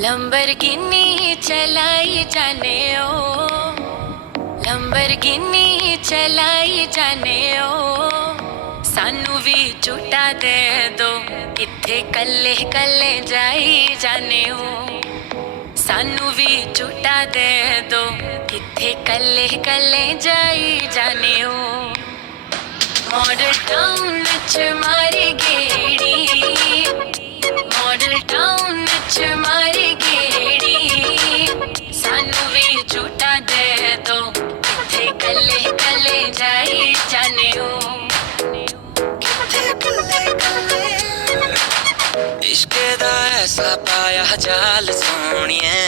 Lamborghini चलाई जाने ओ, Lamborghini चलाई जाने ओ, सानू भी झूठा दे दो, इत्थे कल्ले कल्ले जाई जाने ओ, सानू भी झूठा दे दो, इत्थे कल्ले कल्ले जाई जाने ओ। मॉडल टाउन च मारी गेड़ी, मॉडल टाउन च मारी गेड़ी, सानू भी झूठा दे दो, इत्थे कल्ले कल्ले जाई जाने ओ, कित्थे कल्ले कल्ले। इश्क दा ऐसा पाया जाल सोनिए,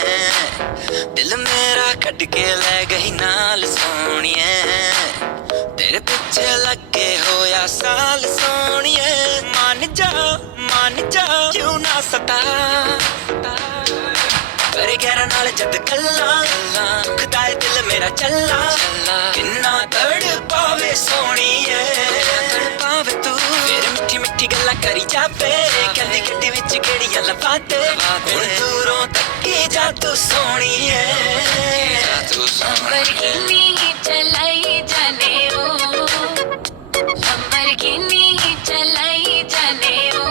दिल मेरा कट के ले गई नाल सोनिए, तेरे पीछे लगे होया साल सोनिए, मान जा क्यों ना सता, करे गहरा नाल जद गल्ला, दुखदा है दिल मेरा चला, किन्ना तड़ पावे सोनिए, पावे तू फिर मिठी मिठी गल्ला करी जावे, कहंदी गड्डी विच केड़ियां लफाते, हुण दूरों तक्की जा तू सोनिए, लंबरगिनी चलाई जाने ओ, लंबरगिनी चलाई जाने ओ,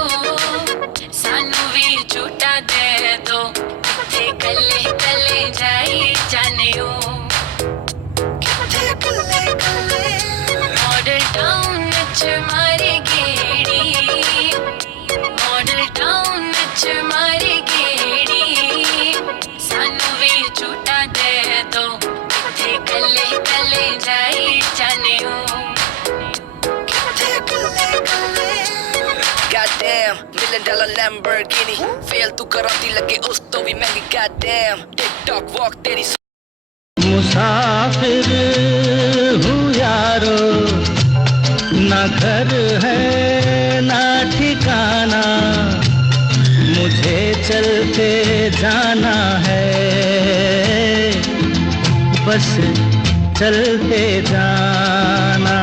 सानू भी झूठा दे दो, इत्थे कल्ले कल्ले जाई जाने ओ, कित्थे कल्ले कल्ले। मॉडल टाउन च मारी गेड़ी, मॉडल टाउन च मारी गेड़ी, सानू भी झूठा दे दो, इत्थे कल्ले कल्ले जाई जाने ओ, कित्थे कल्ले कल्ले। Goddamn, $1 million Lamborghini, फेल तू कराती लगे उस तो भी महंगी, goddamn, TikTok walk तेरी मुसाफिर हूँ यारो, ना घर है ना ठिकाना, मुझे चलते जाना है, बस चलते जाना।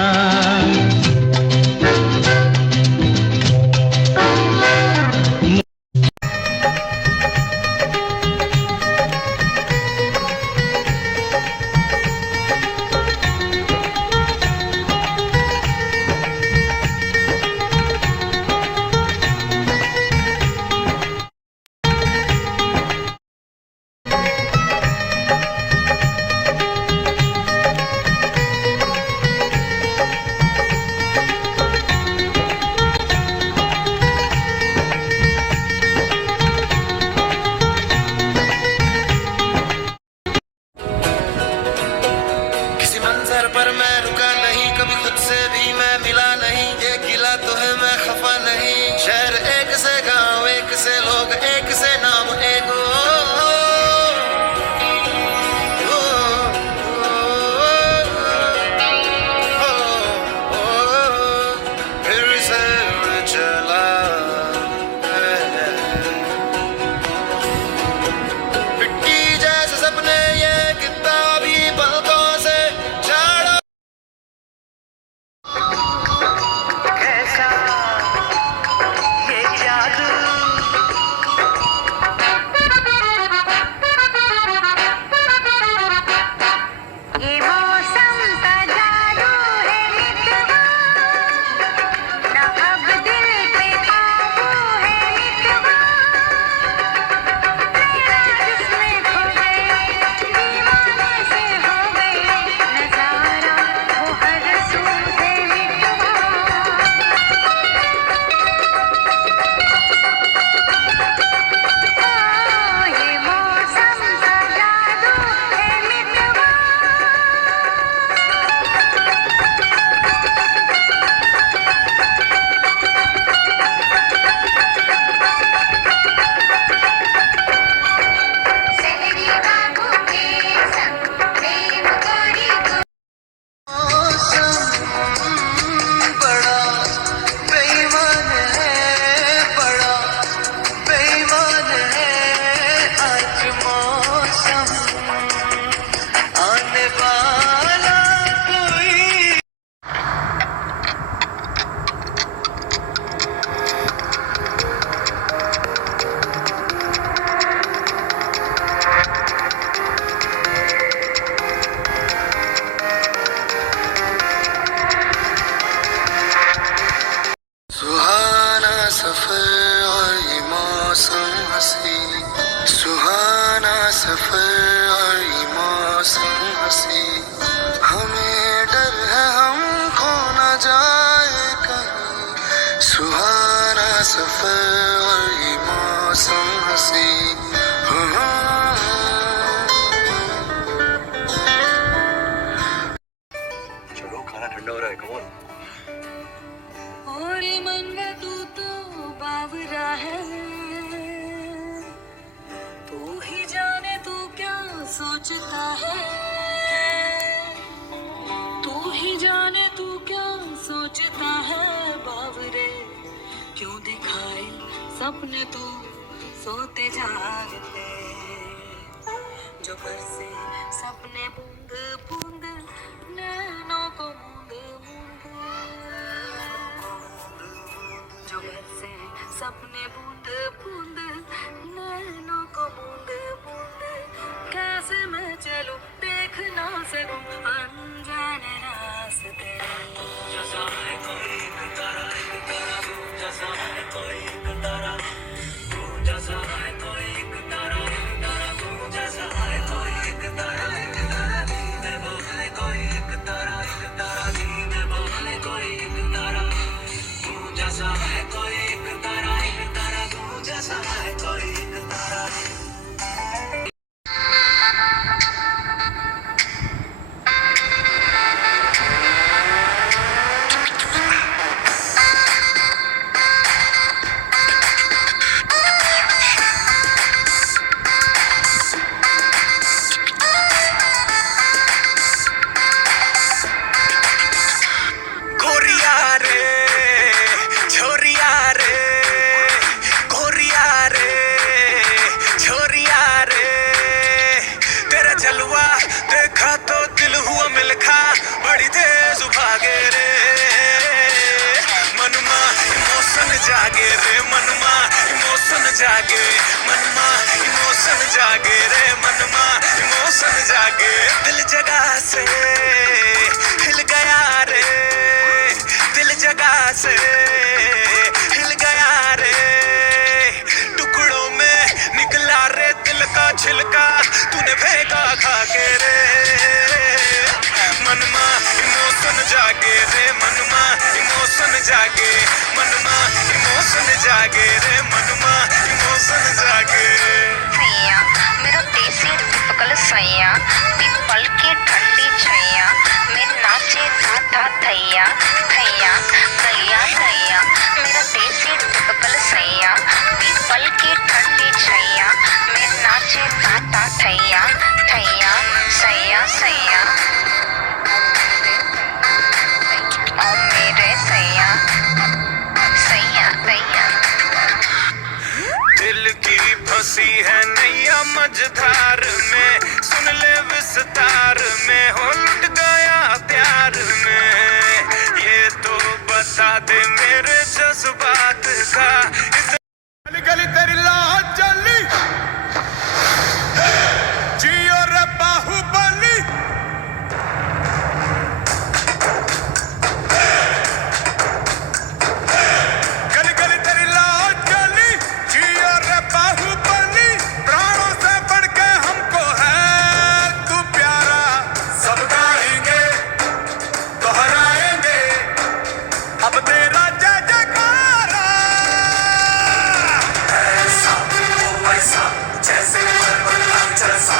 सुहाना सफर और ये मौसम हंसी चलो खाना ठंडा हो रहा है कौन और मन में तू तो बावरा है तू ही जाने तू क्या सोचता है तू ही जाने तू क्या सोचता है बावरे क्यों दिखाए सपने तू सोते जागते जो बरसे सपने बूंद बूंद नैनों को मूंद मूंद जो बरसे सपने बूंद बूंद नैनों को बूंद बूंद कैसे मैं चलूं देख ना सकूं अनजाने रास्ते जैसा है कोई एक तारा जैसा है कोई एक तारा तू जैसा है कोई एक तारा तू जैसा है कोई एक तारा मैं बोले कोई एक तारा मैं बोले कोई एक तारा तू जैसा है कोई एक तारा तू जैसा है कोई एक तारा गोरिया रे छोरिया रे गोरिया रे छोरिया रे तेरा जलवा देखा तो दिल हुआ मिलखा बड़ी तेज भागे रे मनमा इमोशन जागे रे मनमा इमोशन जागे मनमा इमोशन जागे रे मनमा इमोशन जागे दिल जगह से हिल गया रे दिल जगह से हिल गया रे टुकड़ों में निकला रे दिल का छिलका तूने फेंका खा के रे मनमा इमोशन जागे रे मनमा इमोशन जागे मनमा इमोशन जागे रे मनमा इमोशन जागे सैया मेरा देसी टिपिकल सैया पीपल की ठंडी छैया मैं नाचे था थैया थैया थैया थैया मेरा देसी टिपिकल सैया पीपल की ठंडी छैया मैं नाचे था थैया थैया सैया सैया ओ मेरे सैया सैया सैया दिल की फंसी है नैया मझधार में सुन ले विस्तार में हो लुट गया प्यार में ये तो बता दे मेरे जज्बात का गली गली तेरी लाज चली जियो रे बाहुबली गली गली तेरी लाज चली जियो रे बाहुबली प्राणों से बढ़ के हमको है तू प्यारा सब गाएंगे दोहराएंगे अब तेरा जय जयकारा ऐसा वो वैसा जैसे पर्वत अंचल सा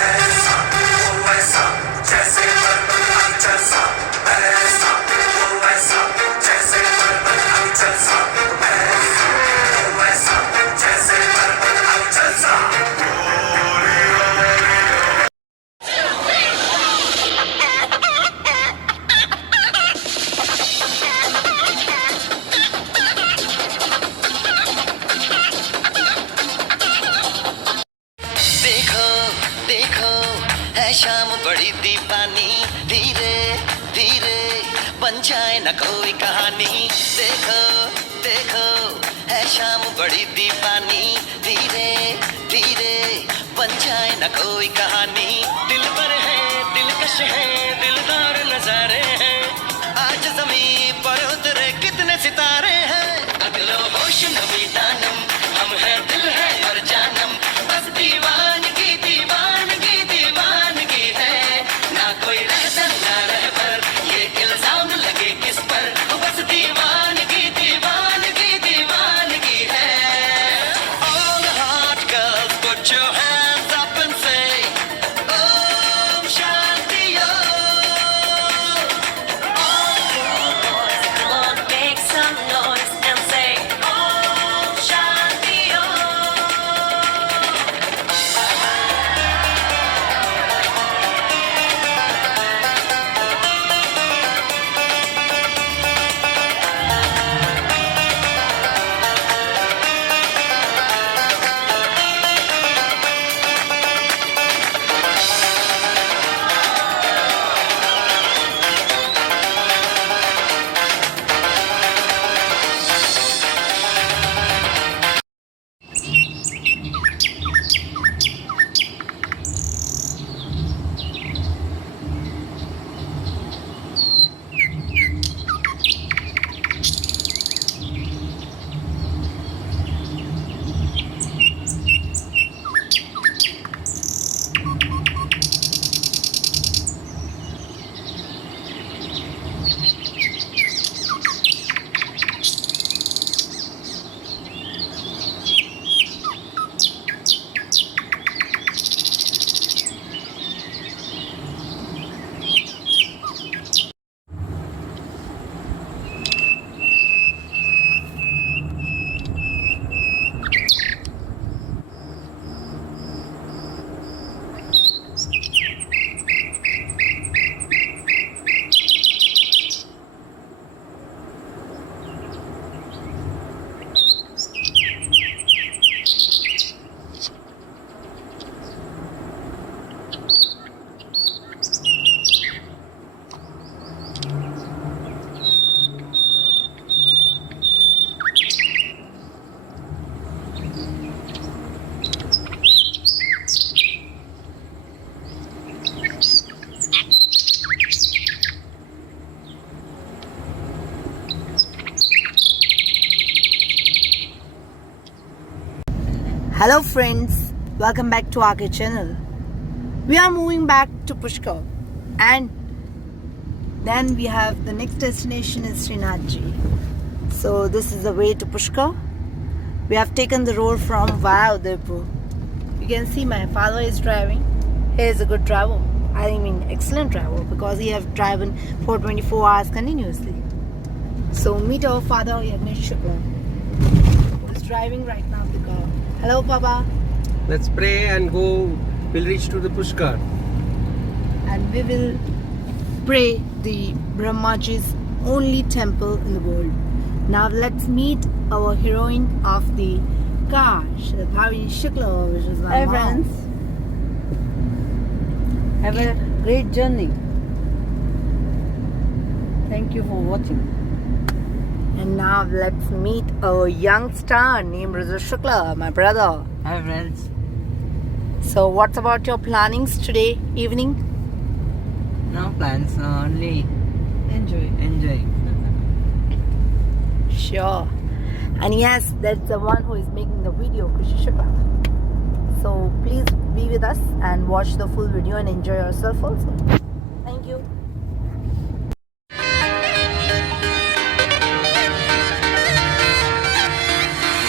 ऐसा वो वैसा जैसे पर्वत अंचल सा ऐसा वो वैसा जैसे पर्वत अंचल सा ऐसा वो वैसा जैसे पर्वत अंचल सा देखो देखो है शाम बड़ी दीवानी धीरे धीरे बन जाए न कोई कहानी देखो देखो है शाम बड़ी दीवानी धीरे धीरे बन जाए न कोई कहानी दिल पर है दिलकश है दिलदार नजारे हैं आज जमीन पर उतरे कितने सितारे हैं अगलो होश नबी दानम हम है दिल है और जानम बस दीवानगी दीवानगी दीवानगी है ना कोई रहता ना रहबर ये इल्जाम लगे किस पर बस दीवानगी दीवानगी Hello friends, welcome back to our channel. We are moving back to Pushkar and then we have the next destination is Srinathji. So this is the way to Pushkar. We have taken the road from via Udaipur. You can see my father is driving. He is a good driver. I mean excellent driver because he have driven for 24 hours continuously. So meet our father Yagnesh Shukla. Who is driving right now the car. Hello Papa. Let's pray and go. We'll reach to the Pushkar. And we will pray the Brahmaji's only temple in the world. Now let's meet our heroine of the car, Bhavini Shukla, which is my mom. Friends. Have a great journey. Thank you for watching. And now let's meet our young star named Rizu Shukla, my brother. Hi friends. So what's about your plannings today evening? No plans, only enjoy. Sure. And yes, that's the one who is making the video, Krishi Shukla. So please be with us and watch the full video and enjoy yourself also. Thank you.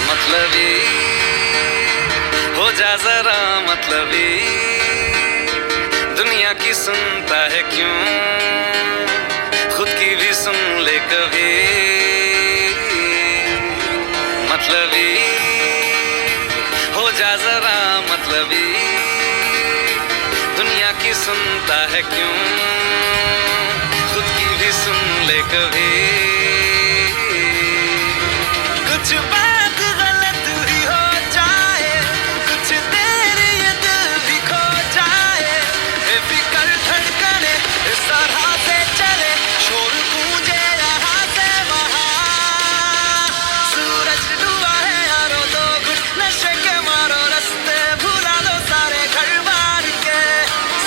मतलबी हो जा जरा मतलबी दुनिया की सुनता है क्यों खुद की भी सुन ले कभी मतलबी हो जा जरा मतलबी दुनिया की सुनता है क्यों खुद की भी सुन ले कभी कुछ बात गलत ही हो जाए कुछ देर ये दिल भी खो जाए बेफिक्र धड़कने इस तरह से चले शोर गूंजे यहाँ से वहाँ सूरज डूबा है यारों तो घुट नशे के मारो रास्ते भुला दो सारे घर बार के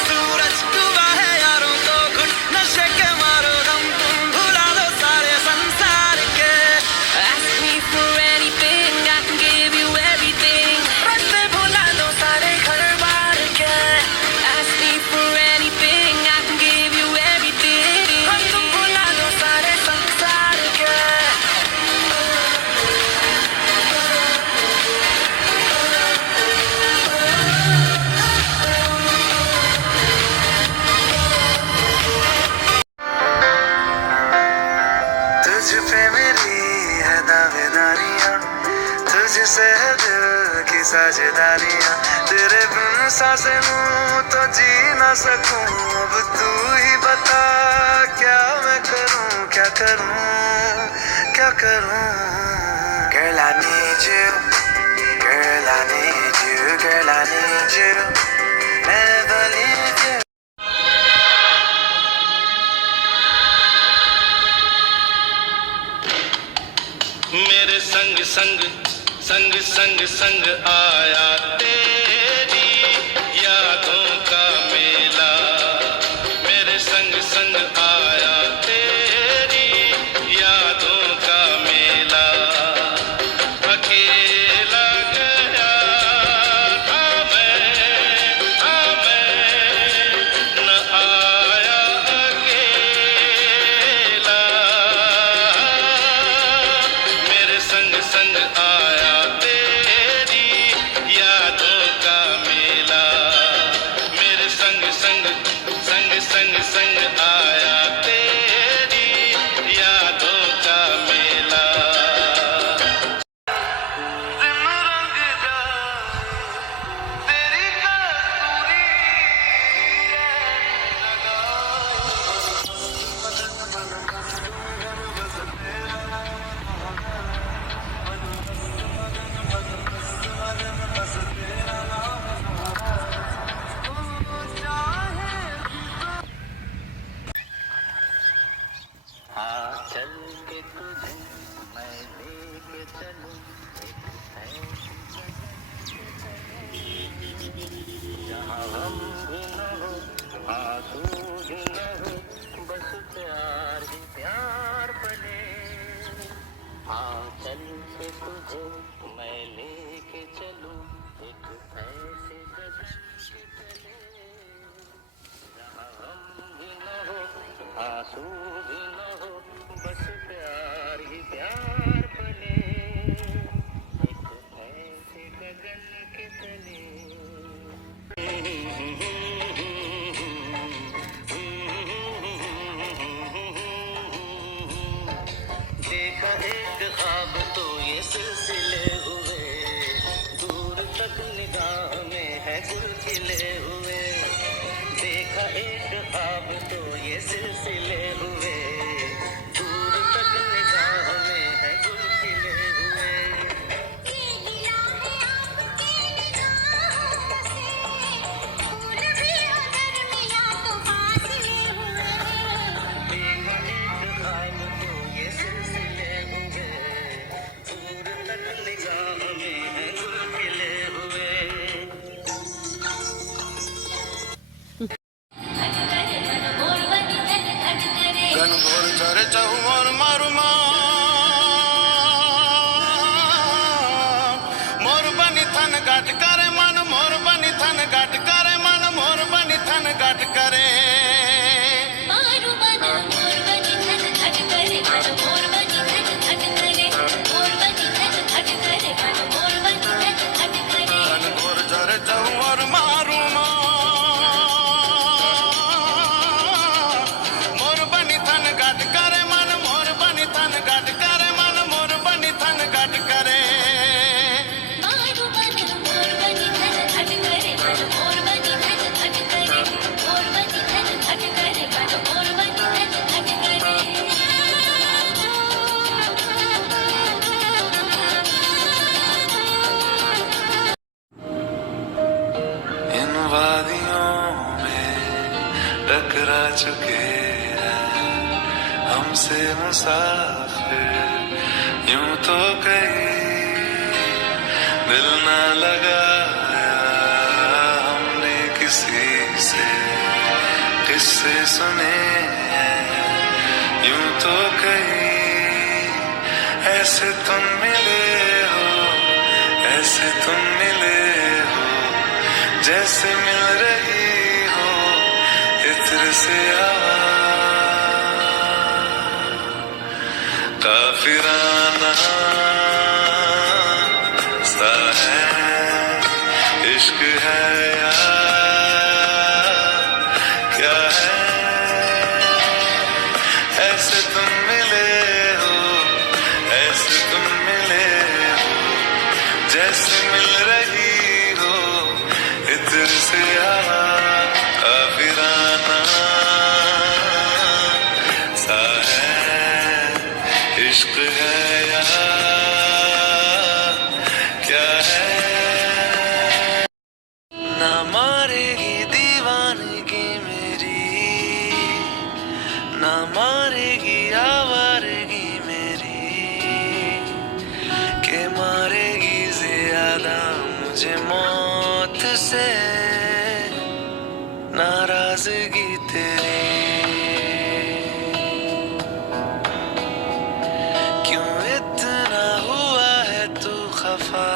सूरज डूबा है यारों तो घुट नशे के मारो दम तुम भुला दो सारे संसार के Ask me for anything, I can give you everything. रास्ते भुला दो सारे घर बार के Ask me for anything, I can give you everything. हम तुम भुला दो सारे संसार के तुझ पे मेरी है दावेदारियां तुझसे है दिल की साझेदारियां तेरे बिन सांसें लूं तो जी ना सकूं अब तू ही बता क्या मैं करूं क्या करूं क्या करूं Girl I need you Girl I need you Girl I need you Never leave you मेरे संग संग संग संग संग आया तेरी यादों का मेला मेरे संग संग आया तेरी यादों का मेला अकेला गया था मैं न आया अकेला मेरे संग संग आया तेरी यादों का मेला मेरे संग संग संग संग संग आया तेरी यादों का मेला दिन रंग जाए तेरी कसूरी चल के तुझे मैं लेके चलूं जहाँ हम भी न हो तू भी न हो बस प्यार ही प्यार बने हाँ चल के तुझे मैं लेके चलूं आंसू भी न हो, बस प्यार ही प्यार बने, एक ऐसे गगन के तले। देखा एक ख्वाब तो ये सिलसिले हुए, दूर तक निगाह में है गुल खिले हुए। देखा एक ख्वाब तो ये सिलसिले हुए, दूर तक निगाह में है गुल खिले हुए। ये गिला है आपके निगाहों से, फूल भी अगर मिला तो फासले हुए। देखा एक ख्वाब तो ये सिलसिले हुए, दूर तक निगाह में है गुल खिले हुए। घनघोर चर चहुर मारू मोर बनी थन घट करे मन, मोर बनी थन घट करे मन, मोर बनी थन घट करे। मारू मन मोर बनी धन घट करे मन, मोर बनी धन घट करे, मोर बनी धन घट करे मन, मोर बनी धन घट करे। घनघोर चर चहुर मारू मोर बनी थन घट करे मन, मोर बनी थन घट करे मन, मोर बनी थन घट करे। मारू मन मोर बनी धन घट करे मन, मोर बनी धन घट करे, मोर बनी धन घट करे मन, मोर बनी धन घट करे। इन वादियों में टकरा चुके हैं हमसे मुसाफिर, यूं तो कहीं दिल ना लगाया हमने किसी से, किससे सुने हैं यूं तो कहीं। ऐसे तुम मिले हो, ऐसे तुम मिले हो, जैसे मिल रही हो इत्र से हवा। काफिराना सा है इश्क है या क्या है। ऐसे तुम मिले हो, ऐसे तुम मिले हो, जैसे मिल रही हो इत्र से हवा। काफिराना सा है इश्क है या क्या है। ना मारेगी दीवानगी मेरी, ना मारेगी आवारगी मेरी, के मारेगी ज्यादा मुझे मौत से नाराजगी तेरी। क्यों इतना हुआ है तू खफा,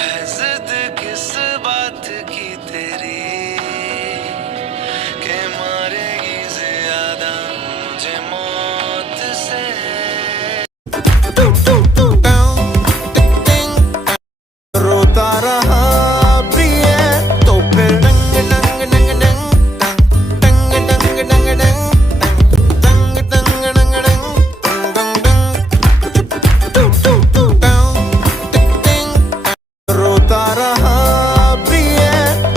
है जिद किस बात की तेरी, के मारेगी ज्यादा मुझे मौत से। रोता रहा प्रिय तो फिर नंग नंग नंग नंग टंग टंग टंग टंग टंग टंग टंग टंग। रोता रहा प्रिय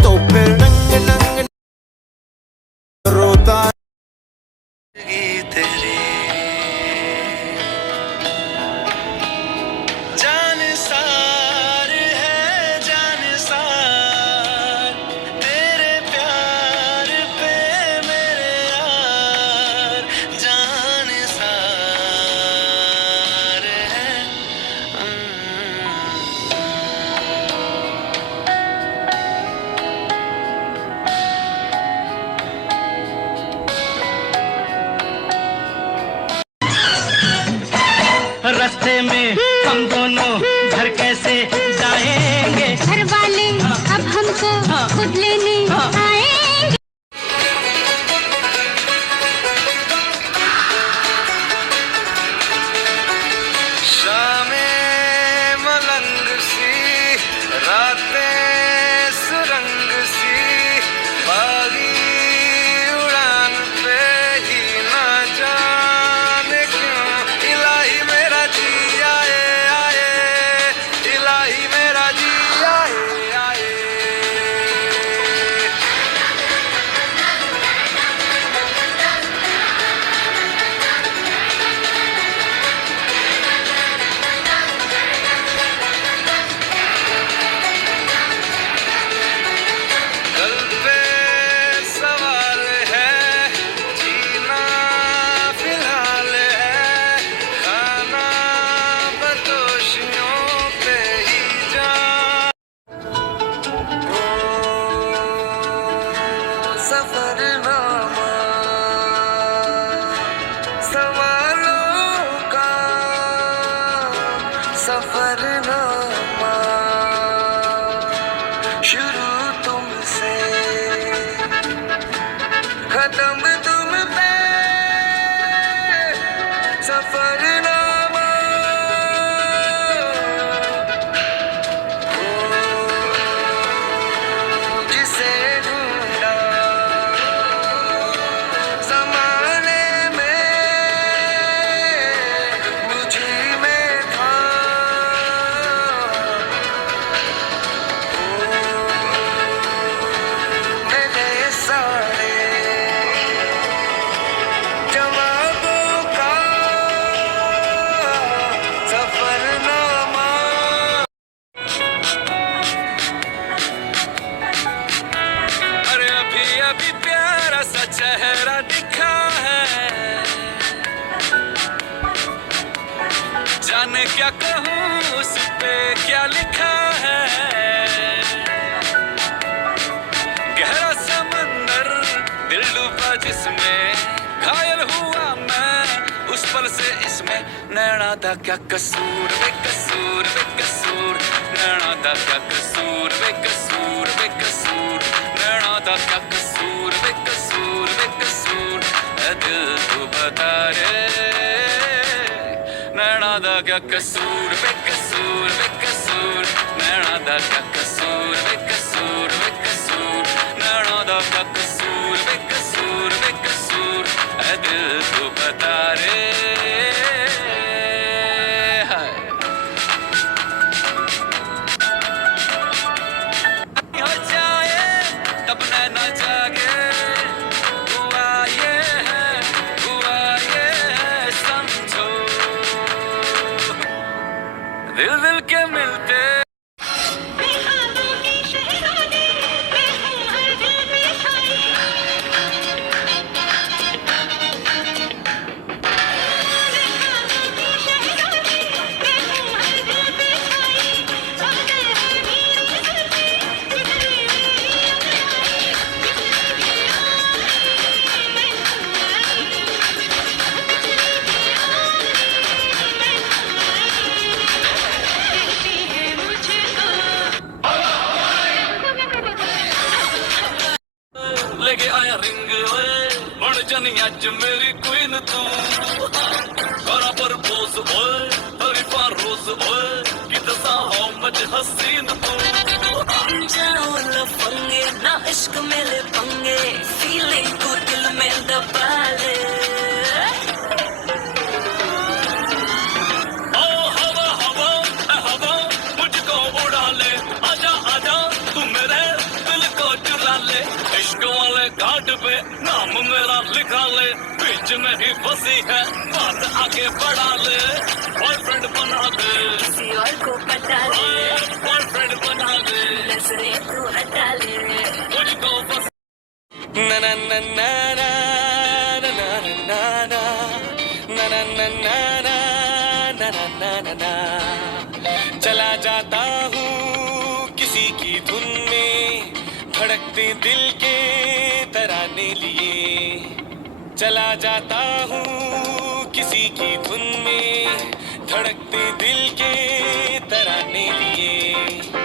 तो फिर नंग नंग रोता तेरी। जान सार है जान सार, तेरे प्यार पे मेरे यार जान सार है। रास्ते में हम दोनों घर कैसे जाए आएंगे। घर वाले अब हमको खुद लेने आएंगे। शामें मलंग सी, रातें सुरंग सी, बागी उड़ान पे ही ना जाने क्यों इलाही मेरा जी आए आए, इलाही मेरा जी आए आए। कल पे सवाल है, जीना फिलहाल है, खाना बदोशियों पे ही जा। सफरनामा सवालों का सफरनामा, शुरू तुमसे खत्म तुम पे, सफरनामा। जिसे ढूंढा ज़माने में, मुझी में था। मैंने सारे जवाबों का सफरनामा। अरे अभी अभी प्यारा सा चेहरा दिखा है, जाने क्या कहूँ उस पे क्या लिखा है। गहरा समंदर दिल डूबा जिसमें, घायल हुआ मैं उस पल से इसमें। नैना था क्या कसूर बेकसूर बेकसूर, नैना था क्या कसूर बेकसूर बेकसूर, नैना था क्या कसूर बेकसूर बेकसूर। ऐ दिल तू बता रे, नैना था क्या कसूर बेकसूर बेकसूर, नैना था क्या कसूर बेकसूर बेकसूर, नैना था क्या कसूर बेकसूर बेकसूर। ऐ दिल तू बता रे। हाय हो जाए तब नैना जागे, हुआ ये है समझो, दिल दिल के मिलते। बेहालों की शहज़ादी, मैं हूँ हर दिल पे छाई। बेहालों की शहज़ादी, मैं हूँ हर दिल पे छाई। बादल है नील नजर पे, बिखरी मेरी अंगड़ाई। बिखरी भी आई, मैं हूँ आई। बिखरी भी आई, मैं हूँ आई। कहती है मुझको लेके आया रिंग ओए, बन जानी अज मेरी क्वीन तू। करा पर पोज ओए, तरीफा रोज ओए, कि दसा हो मच हसीन तू। जाओ लफंगे ना इश्क में ले पंगे, फीलिंग को दिल में दबा ले। ओ हवा हवा हवा मुझको उड़ा ले, आजा आजा तू मेरे दिल को चुरा ले। इश्क वाले घाट पे नाम मेरा लिखा ले, बीच में ही फंसी है बात आगे बढ़ा ले। बॉयफ्रेंड बना दे, किसी और को पटा ले, बॉयफ्रेंड बना दे, नजरें तू हटा ले। मुझको बस ना ना ना ना ना ना ना ना ना ना ना ना ना ना ना ना ना। चला जाता हूँ किसी की धुन में, धड़कते दिल के तराने लिए। चला जाता हूँ किसी की धुन में, धड़कते दिल के तराने लिए।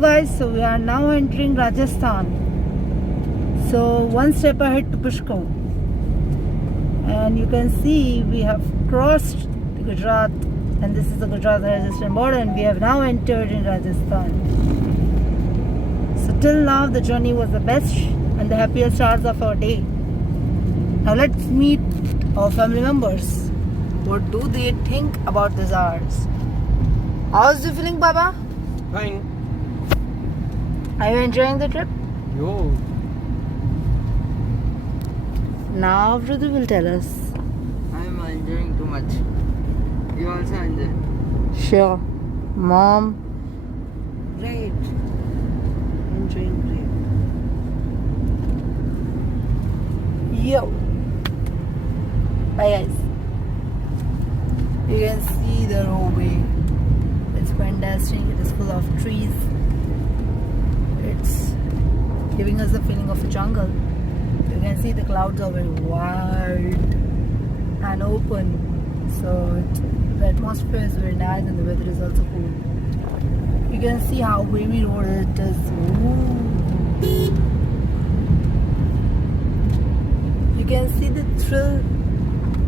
Hello guys, so we are now entering Rajasthan. So one step ahead to Pushkar. And you can see we have crossed the Gujarat, and this is the Gujarat-Rajasthan border, and we have now entered in Rajasthan. So till now the journey was the best and the happiest hours of our day. Now let's meet our family members. What do they think about these hours? How's the feeling, Baba? Fine. Are you enjoying the trip? Yo. Now Rudu will tell us. I'm enjoying too much. You also enjoy. Sure. Mom. Great. Enjoying great. Yo. Bye guys. You can see the roadway. It's fantastic. It is full of trees. It's giving us the feeling of a jungle. You can see the clouds are very wide and open. So the atmosphere is very nice and the weather is also cool. You can see how wavy road it is. Ooh. You can see the thrill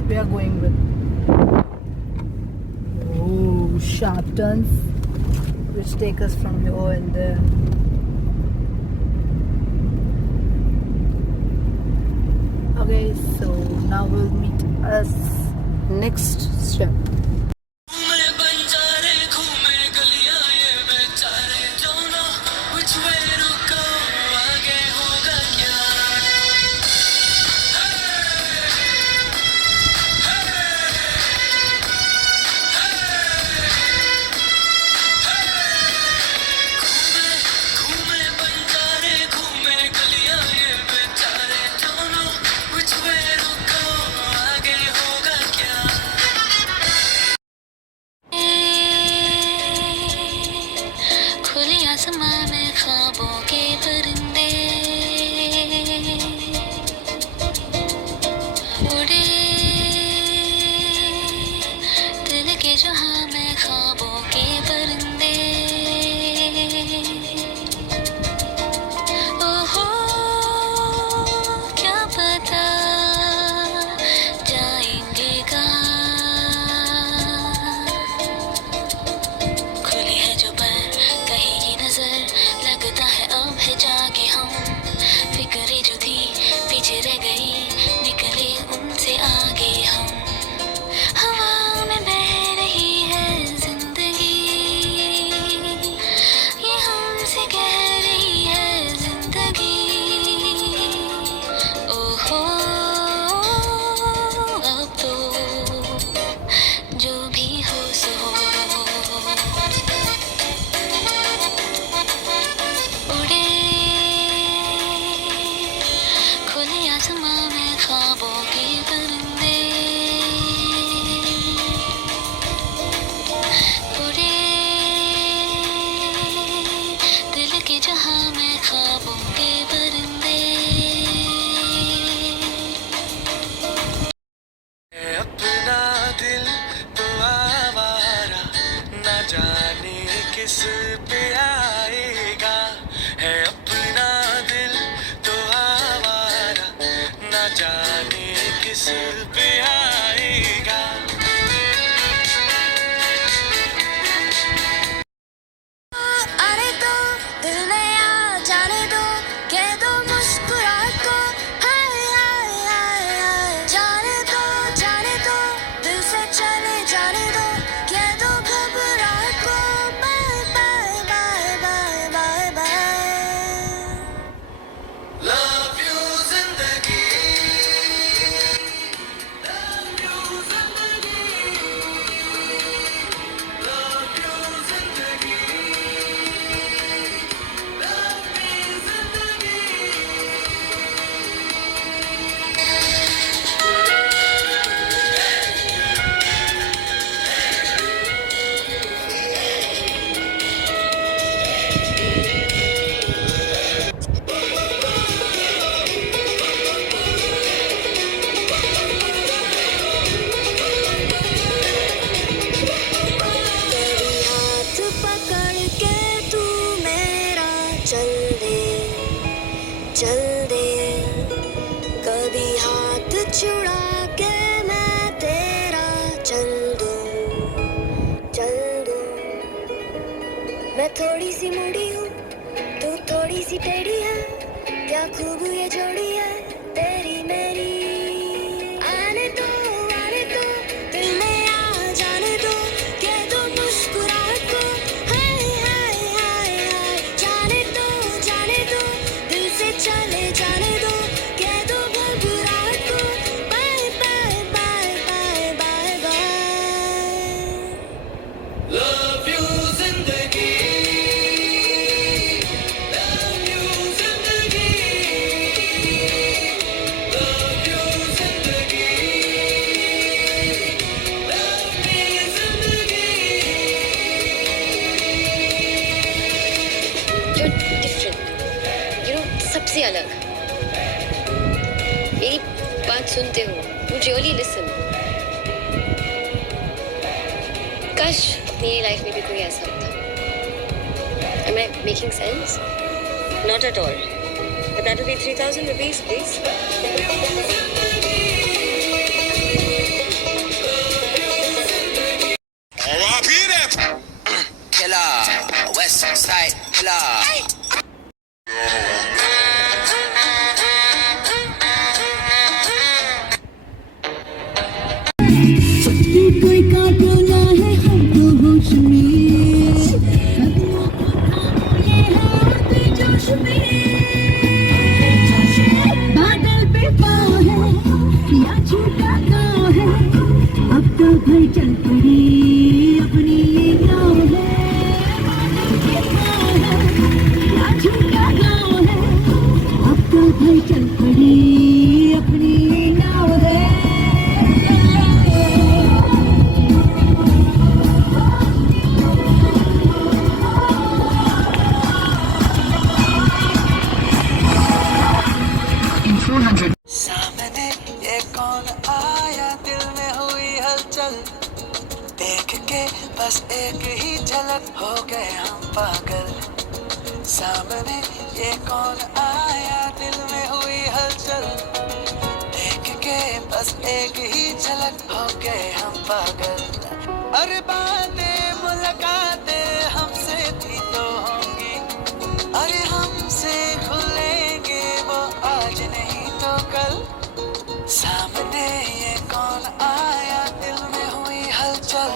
we are going with. Oh, sharp turns which take us from here and there. Okay, so now we'll meet us next step. खुले आसमां में ख्वाबों के परिंदे उड़े दिल के जहां में ख्वाबों के परिंदे ओहो क्या पता जाएंगे कहाँ खुली है जो पर कहीं की नजर लगता है अब है जागे हम फिक्रे जो थी पीछे रह गई निकले उनसे आगे हम हवा में बह रही है जिंदगी ये हमसे कह रही है जिंदगी ओहो अब तो जो भी हो सो उड़े खुले आसमां में ख्वाबों के परिंदे उड़े दिल के जहां में ख्वाबों के परिंदे अपना दिल तो आवारा न जाने किस पे आएगा है अपना दिल तो आवारा न जाने किस पे आएगा अरे तो दिल में आ जाने दो कह दो मुस्कुराहट को हाय हाय हाय हाय जाने दो दिल से चले जाने दो कह दो घबराहट को bye bye bye bye bye bye love you जिंदगी उड़ा के मैं तेरा चल दूं। मैं थोड़ी सी मुड़ी हूँ, तू थोड़ी सी टेढ़ी है, क्या खूब ये जोड़ी है तेरी मेरी। आने दो दिल में आ जाने दो, कह दो मुस्कुराहट को हाय हाय हाय हाय। जाने दो दिल से चले जाने दो, कह दो घबराहट को bye bye bye bye bye bye. Love you जिंदगी, love you जिंदगी, love you जिंदगी, love me जिंदगी। You're different, you know, सबसे अलग। मेरी बात सुनते हो, you really listen। काश मेरी लाइफ में भी कोई ऐसा होता। Am I making sense? Not at all. But that would be 3,000 rupees, please. Killer, West Side Killer. कोई काटो ना है हमको होश में, कदमों को थामो ये हाथ जोश में। बादल पे पाँव है या झूठा गाँव है, अब तो घर चल पड़ी अपनी ये नाव है। बादल पे पाँव है या झूठा गाँव है, अब तो घर चल पड़ी अपनी ये नाव है। सामने ये कौन आया, दिल में हुई हलचल, देख के बस एक ही झलक हो गए हम पागल। सामने ये कौन आया, दिल में हुई हलचल, देख के बस एक ही झलक हो गए हम पागल। अरे बातें मुलाकातें हमसे भी तो होंगी, अरे हमसे खुलेंगे वो आज नहीं तो कल। सामने ये कौन आया, दिल में हुई हलचल।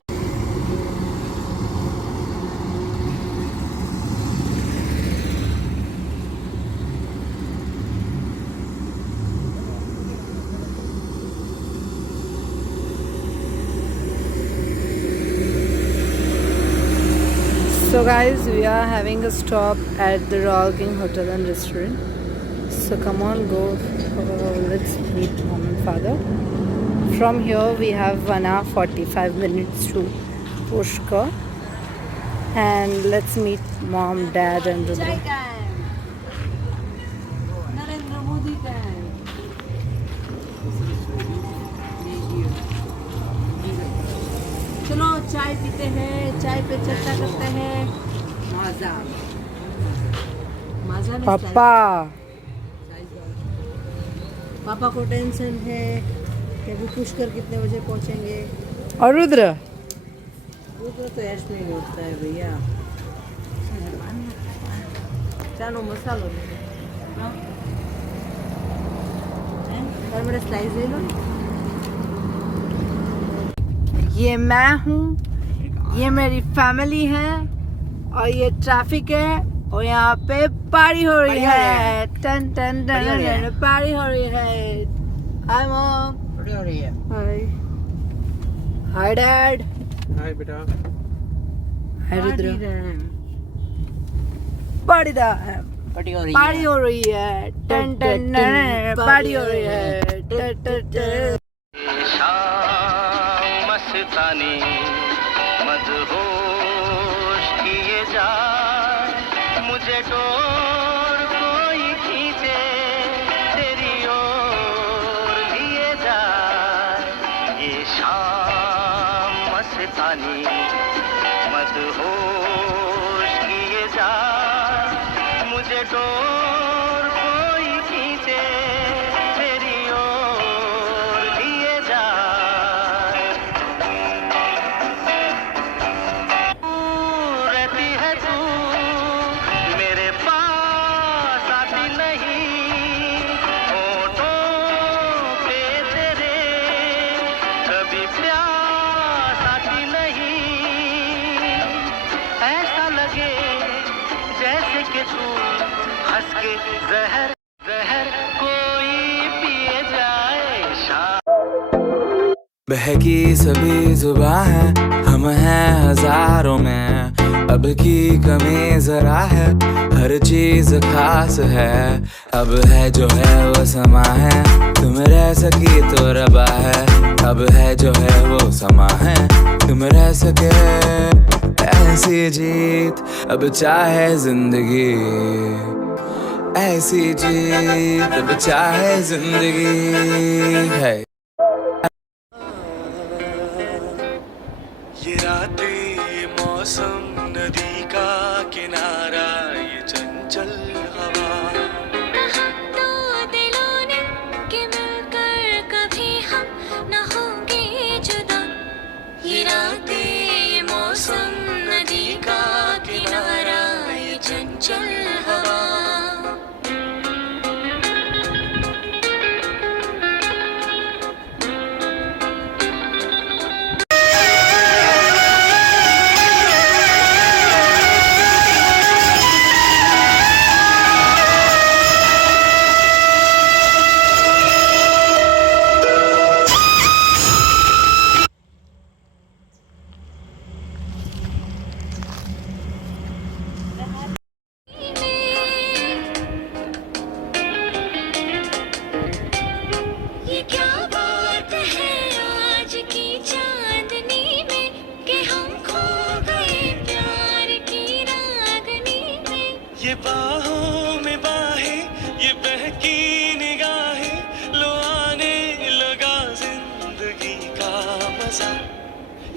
So guys, we are having a stop at the Royal King Hotel and Restaurant. So come on, go. Let's meet mom and father. From here we have 1 hour 45 minutes to Pushkar. And let's meet mom, dad and Rudra. Narendra Modi का है। चलो चाय पीते हैं, चाय पे चर्चा करते हैं। मजा मजा नहीं। Papa. पापा को टेंशन है कि अभी पुष्कर कितने बजे पहुंचेंगे। और रुद्र? रुद्र तो ऐश में ही उठता है भैया। चानो मसालो और मेरा स्लाइस ले लो। ये मैं हूँ, ये मेरी फैमिली है, और ये ट्रैफिक है, और यहाँ पे पार्टी हो रही है। टन टन टन पार्टी हो रही है। Hi mom. हो रही है। हाय हाय डैड। हाय बेटा। हाय रुद्र। पार्टी दा पार्टी हो रही है। पार्टी हो रही है। टन टन टन पार्टी हो रही है। टन टन टन। शाम मस्तानी मदहोश किए जाए, मुझे डोर कोई खींचे तेरी ओर लिए जाए। ये शाम मस्तानी मदहोश किए जाए, मुझे डोर कोई खींचे तेरी ओर बहकी सभी जुबां है, हम हैं हजारों में, अब की कमी जरा है, हर चीज खास है, अब है जो है वो समा है, तुम रह सकी तो रबा है, अब है जो है वो समा है, तुम रह सके, ऐसी जीत अब चाहे जिंदगी, ऐसी जीत अब चाहे जिंदगी है। ये रातें, ये मौसम, नदी का किनारा, ये चंचल हवा, तो दिलों ने कि मिलकर कभी हम न होंगे जुदा। ये रातें, ये मौसम, नदी का किनारा, ये चंचल हवा। ये क्या बात है आज की चांदनी में कि हम खो गए प्यार की रागनी में। ये बाहों में बाहें, ये बहकी निगाहें, लो आने लगा जिंदगी का मजा,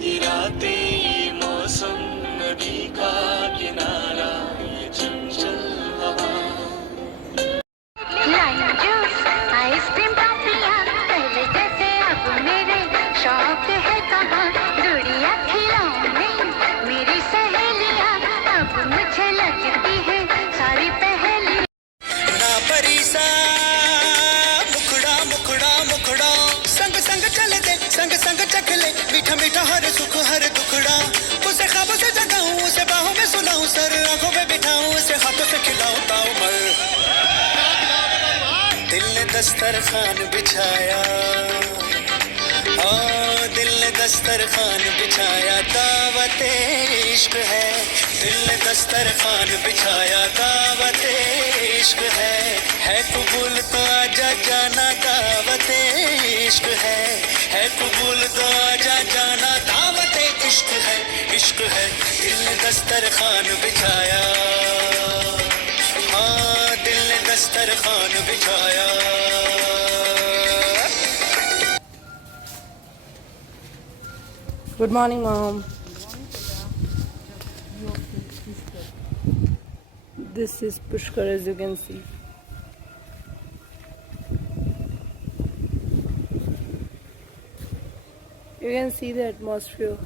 ये रातें, ये मौसम, नदी का किनारा, ये चंचल हवा। लाइम जूस, आइसक्रीम, टॉफियाँ, पहले जैसे अब मेरे शौक है कहाँ। गुड़िया खिलौने, मेरी सहेलियाँ, अब मुझे लगती है सारी पहेली। ना परिसा मुखड़ा मुखड़ा मुखड़ा, संग संग चल दे, संग संग चख ले, मीठा मीठा हर सुख हर दुखड़ा, उसे ख्वाबों से जगाऊं, उसे बाहों में सुलाऊं, सर आंखों में बिठाऊं, उसे हाथों से खिलाऊं ताऊ मर। दिल ने दस्तरखान बिछाया, ओ दिल ने दस्तरखान बिछाया, दावत इश्क है, दिल ने दस्तरखान बिछाया, दावत इश्क है कबूल तो आजा जाना, दावत इश्क है कबूल तो आजा जाना, दावत इश्क है, दिल ने दस्तरखान बिछाया, हाँ दिल ने दस्तरखान बिछाया। Good morning, Mom. This is Pushkar, as you can see. You can see the atmosphere.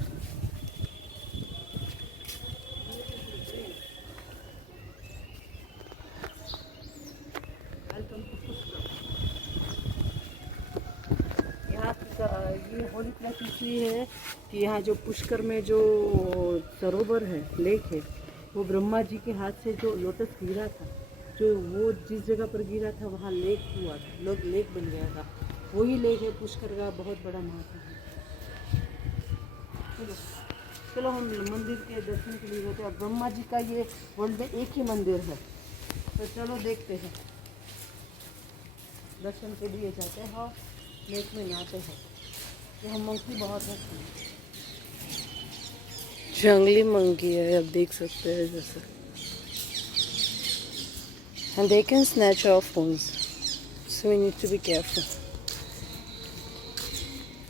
ये होली प्लस इसलिए है कि यहाँ जो पुष्कर में जो सरोवर है, लेक है, वो ब्रह्मा जी के हाथ से जो लोटस गिरा था, जो वो जिस जगह पर गिरा था वहाँ लेक हुआ था, लेक बन गया था, वही लेक है पुष्कर का बहुत बड़ा महत्व है। चलो हम मंदिर के दर्शन के लिए गए थे। ब्रह्मा जी का ये वर्ल्ड में एक ही मंदिर है, तो चलो देखते हैं, दर्शन के लिए जाते हैं और लेक में नहाते हैं। यहाँ मंकी बहुत है, जंगली मंकी है, आप देख सकते हैं जैसे, and they can snatch our phones, so we need to be careful.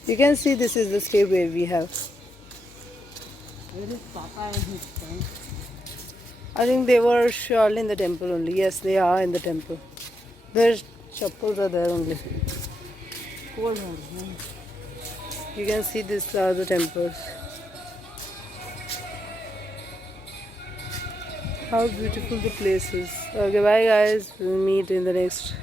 You can see this is the stairway we have. Where is Papa and his friend? I think they were surely in the temple only. Yes, they are in the temple. Their chappals are there only. Cold hard. You can see these are the temples. How beautiful the place is. Okay, bye guys. We'll meet in the next.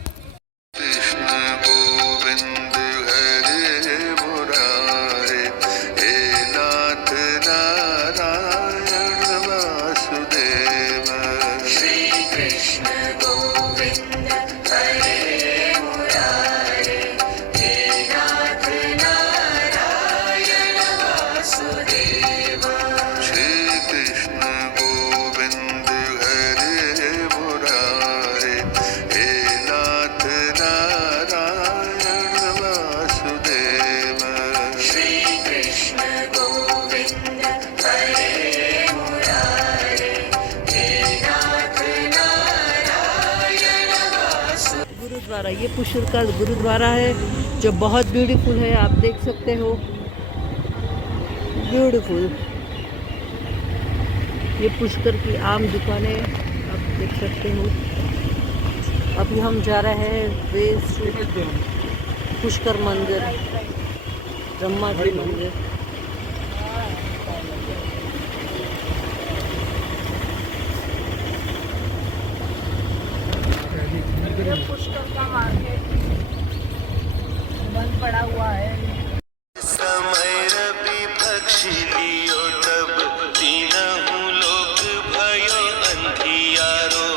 ये पुष्कर का गुरुद्वारा है जो बहुत beautiful है, आप देख सकते हो, ब्यूटीफुल। ये पुष्कर की आम दुकानें आप देख सकते हो। अभी हम जा रहे हैं वेस्ट पुष्कर मंदिर, ब्रह्मा जी मंदिर। पुष्कर का मार्केट बंद पड़ा हुआ है। समय रबी पक्षी लियो तब तीनहु लोक भयो अंधियारो,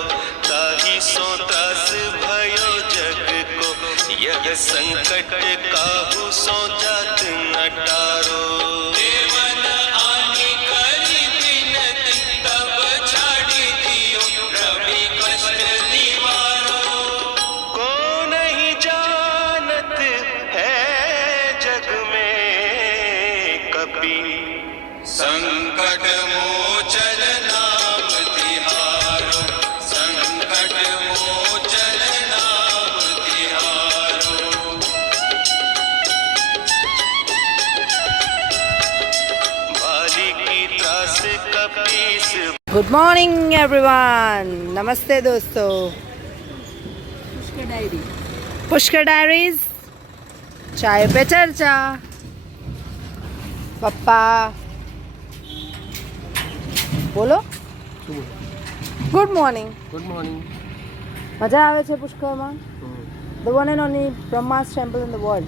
ताहि सो त्रास भयो जग को, यह संकट काहू सो जात न टारो। देवन आनी करी बिनती तब छाड़ी दियो, रवि कष्ट निवारो। को नहीं जानत है जग में कपि, संकट मोचन नाम तिहारो, संकट मोचन नाम तिहारो। बाली की त्रास कपीस। गुड मॉर्निंग एवरीवन, नमस्ते दोस्तों। पुष्कर डायरीज, चाय पे चर्चा। पप्पा बोलो गुड मॉर्निंग। Good morning. મજા આવે છે પુષ્કરમાં? The one and only Brahma's temple in the world.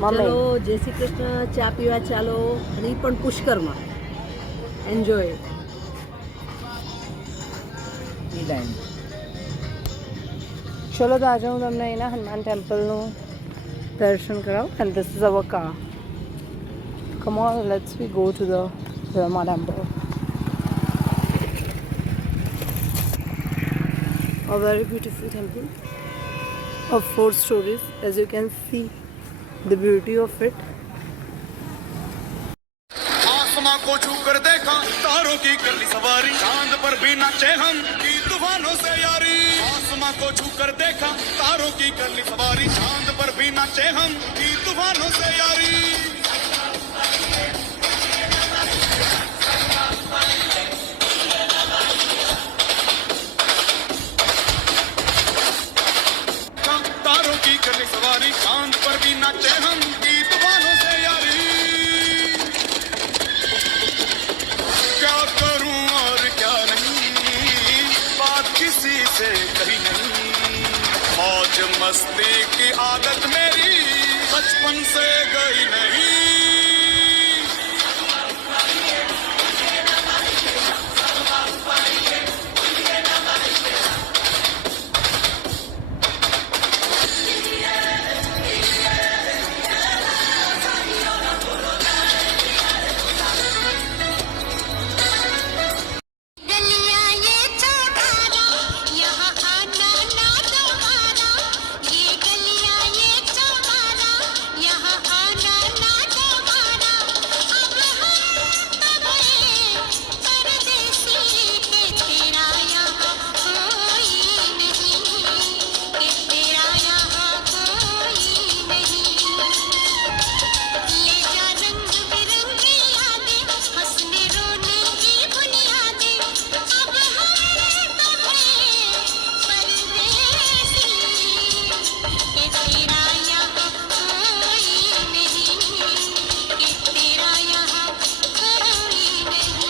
મમ્મી ચલો જય શ્રી કૃષ્ણ, ચા પીવા ચાલો, અને ઈ પણ પુષ્કરમાં. એન્જોય. ચલો તો આજે હું તમને અહીંના હનુમાન ટેમ્પલનું દર્શન કરાવું. And this is our car. Come on, let's we go to the Brahma temple. A very beautiful temple of 4 stories, as you can see the beauty of it. आसमां को छू कर देखा, तारों की कर ली सवारी, चांद पर भी नाचे हम की तूफानों से यारी। आसमां को छू कर देखा, तारों की कर ली सवारी, चांद पर भी नाचे हम की तूफानों से यारी। तारों की कर ली सवारी, चांद पर भी नाचे हम की तूफानों से यारी। क्या करूं और क्या नहीं, बात किसी से कही नहीं। मौज मस्ती की आदत मेरी बचपन से गई नहीं। गलियां ये चौबारा, यहाँ आना ना दोबारा। ये गलियां ये चौबारा, यहाँ आना ना दोबारा। अब हम तब परदेसी के तेरा यहाँ कोई नहीं, के तेरा यहाँ कोई नहीं। ले जा रंग बिरंगी यादें, हंसने रोने की बुनियादें। अब हम तब परदेसी, के तेरा यहाँ कोई नहीं, के तेरा यहाँ कोई नहीं।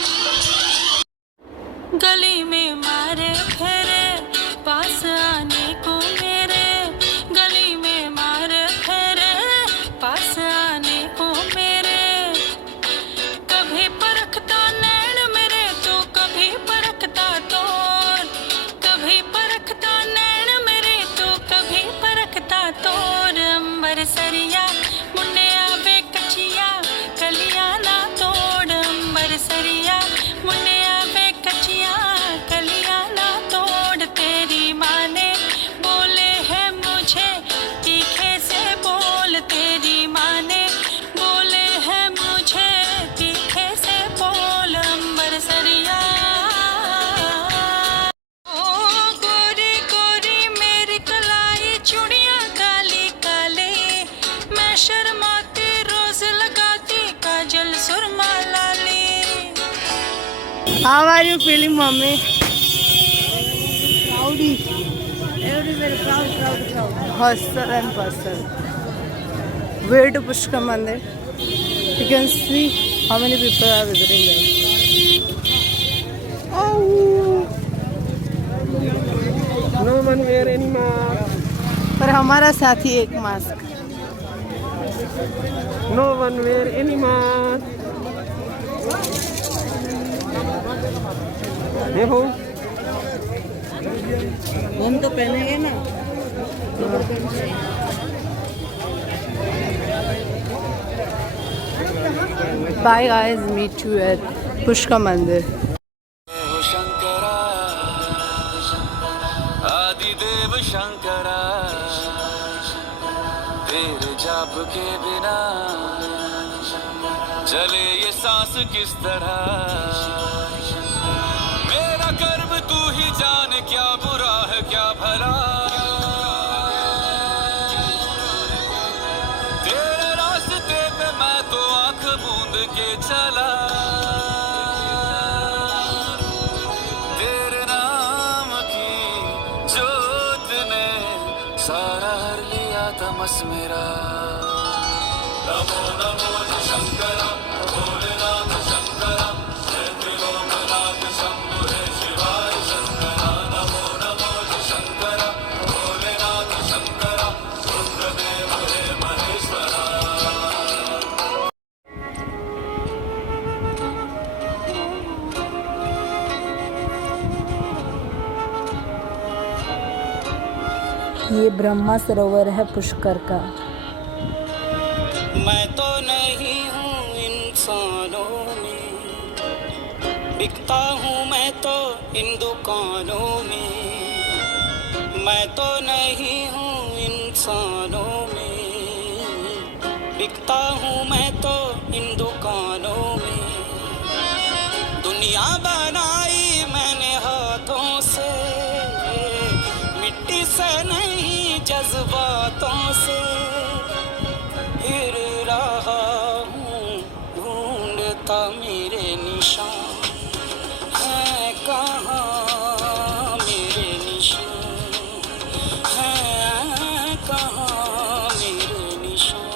गली में मारे फेरे पास आने को मेरे, गली में मारे फेरे पास आने को मेरे। कभी परखता नैन मेरे तो कभी परखता तोर, कभी परखता नैन मेरे तो कभी परखता तोर। अंबर सरिया मुन्ने आवे कचिया, कलिया ना तोड़। अंबर सरिया मुन्ने आवे कचिया, कलिया ना तोड़। तेरी माँ ने बोले है मुझे तीखे से बोल, तेरी माँ ने बोले है मुझे तीखे से बोल। अंबर सरिया ओ गोरी गोरी मेरी कलाई, How are you feeling, mommy? Proudy. Everywhere proud. Hostel and bustle. Way to Pushkar Mandir. You can see how many people are visiting there. Oh. No one wear any mask. पर हमारा साथी एक mask. No one wear any mask. देखो हम तो पहनेंगे ना. Bye guys, meet you at Pushkar Mandir. Shankara आदिदेव Shankara तेरे जाप के बिना चले ये सांस किस तरह मेरा कर्म तू ही जान क्या बुरा है क्या भला तेरे रास्ते पे मैं तो आंख मूंद के चला तेरे नाम की जोत ने सारा हर लिया तमस मेरा नमो नमो शंकरा भोलेनाथ शंकरा जय त्रिलोकनाथ शंभु हे शिवाय शंकरा नमो नमो शंकरा भोलेनाथ शंकरा रुद्रदेव हे महेश्वरा ये ब्रह्मा सरोवर है पुष्कर का. मैं तो नहीं हूँ इंसानों में बिकता हूँ मैं तो इन दुकानों में मैं तो नहीं हूँ इंसानों में बिकता हूँ मैं तो इन दुकानों में दुनिया बनाई मैंने हाथों से मिट्टी से नहीं जज्बातों से फिर रहा हूँ ढूंढता मेरे निशान है कहाँ मेरे निशान है कहाँ मेरे निशान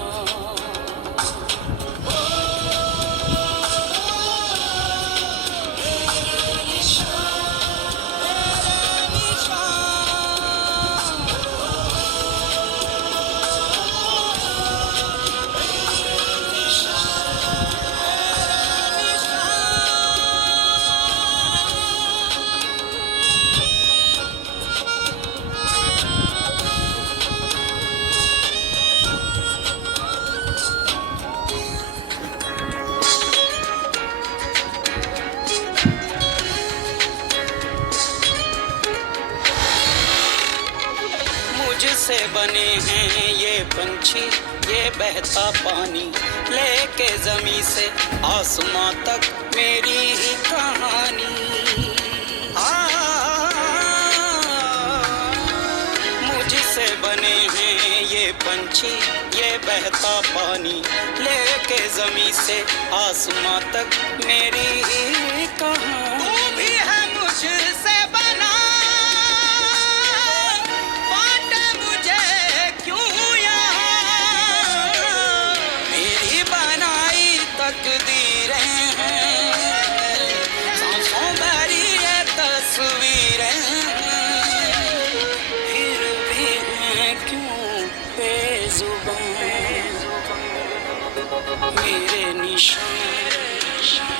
मुझसे बने हैं ये पंछी ये बहता पानी लेके जमी से आसमां तक मेरी ही कहानी मुझसे बने हैं ये पंछी ये बहता पानी लेके जमी से आसमां तक मेरी ही कहानी तू भी है मुझसे बना बांटे मुझे क्यों यहाँ मेरी बनाई तकदीरें हैं सांसों भरी ये तस्वीरें फिर भी हैं क्यों बेजुबान मेरे निशान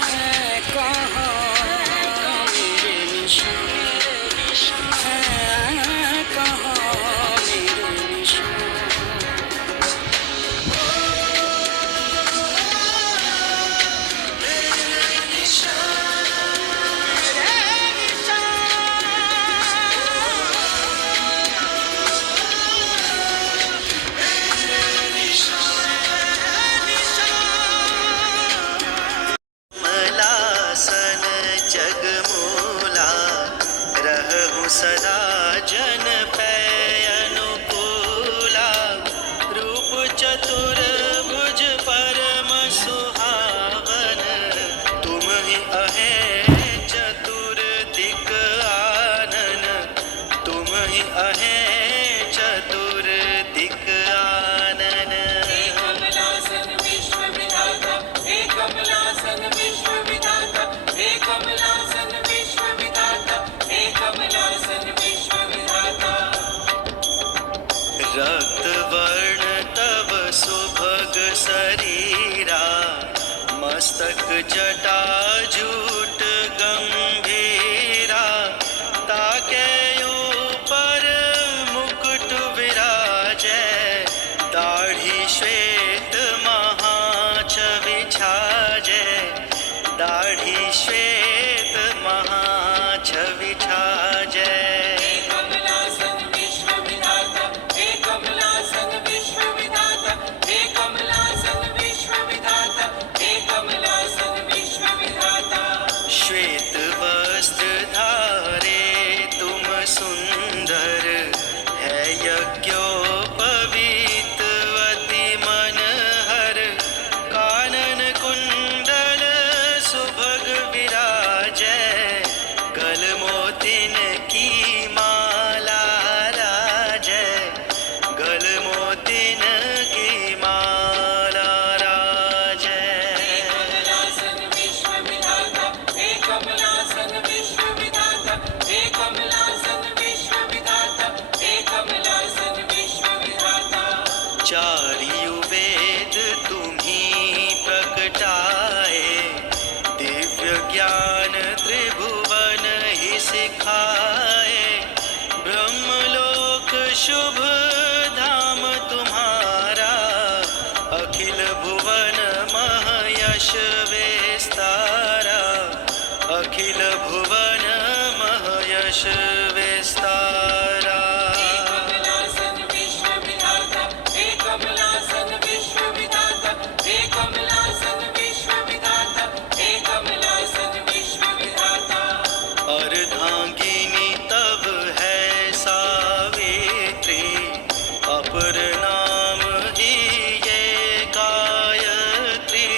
है कहाँ मेरे निशान है कहाँ मेरे निशान मलासन जगमूला रहूं सदा रक्त वर्ण तव सुभग शरीरा, मस्तक जटा जूट गंभीरा, ताके ऊपर मुकुट विराजै, दाढ़ी श्वेत महाछवि छाजै, दाढ़ी श्वेत महाछवि छाजै। श्वेत वस्त्र धारे तुम सुंदर, है यज्ञोपवीत अति मनहर, कानन कुंडल सुभग विराजै, गल मोतिन की माला राजै, गल मोतिन की माला राजै। चारियु वेद तुम्हीं प्रकटाए, दिव्य ज्ञान त्रिभुवन ही सिखाए, ब्रह्मलोक शुभ धाम तुम्हारा, अखिल भुवन महयश विस्तारा, अखिल भुवन महयश विस्तारा। अर्धांगिनी तब है सावित्री, अपर नाम ही ये गायत्री,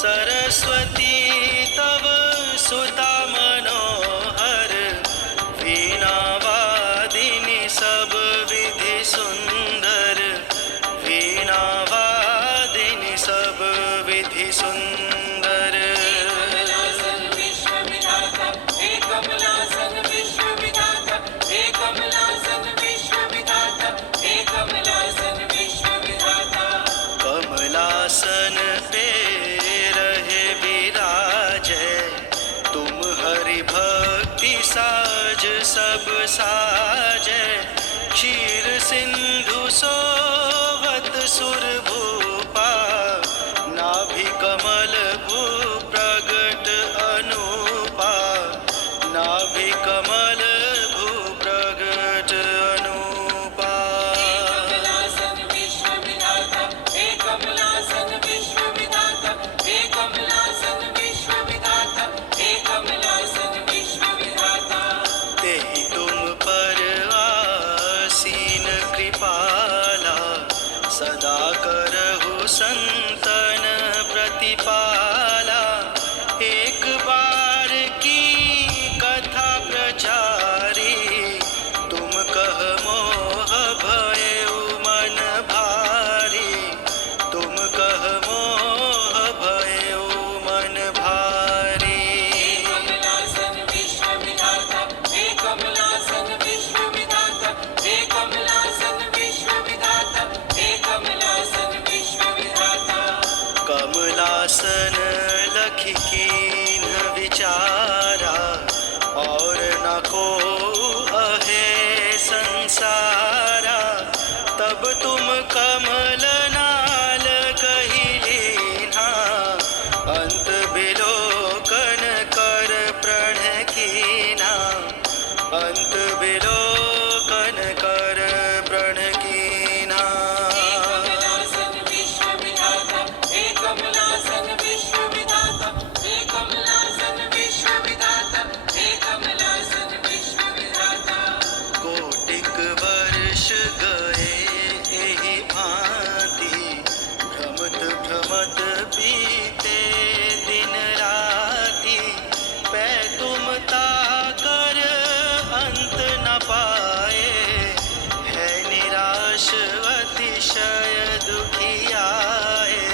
सरस्वती तब सुता मनोहर, वीणा वादिनी सब विधि सुंदर, वीणा वादिनी सब विधि सुंदर। कमलासन पे रहे विराजै, तुम हरि भक्ति साज सब साजै, क्षीर सिंधु सोवत सुर भूपा, नाभि कमल भू प्रगट अनूपा, नाभि कमल भू प्रगट अनूपा। तेहि तुम पर आसीन कृपाला, सदा करहु संतन प्रतिपाला, एक बार की कथा प्रचारी, तुम कह मोह भयउ मन भारी, तुम कह मोह भयउ मन भारी। कमलासन लखि कीन्ह विचारा, और न को अहे संसारा, तब तुम कमल नाल कहि लीन्हा, अंत बिलोकन कर प्रण कीन्हा, अंत बिलोकन कर प्रण कीन्हा। कोटिक वर्ष गए एहि भांति, भ्रमत भ्रमत बीते दिन राति, पै तुम ताकर अंत न पाए, है निराश अतिशय दुखियाए,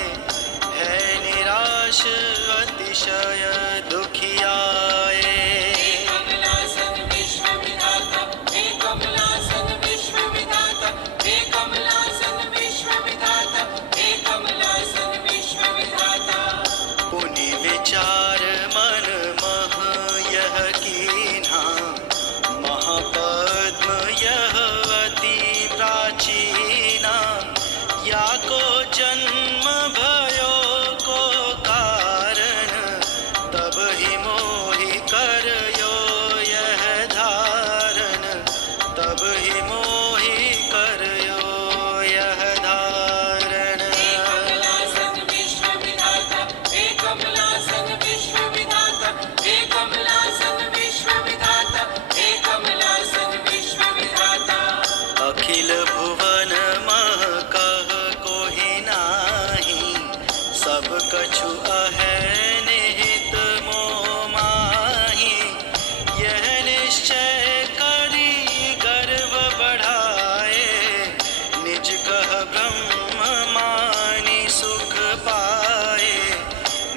है निराश अतिशय दुखियाए। कमलासन विश्व विधाता, हे कमलासन विश्व विधाता, हे ब्रह्म मानी सुख पाए,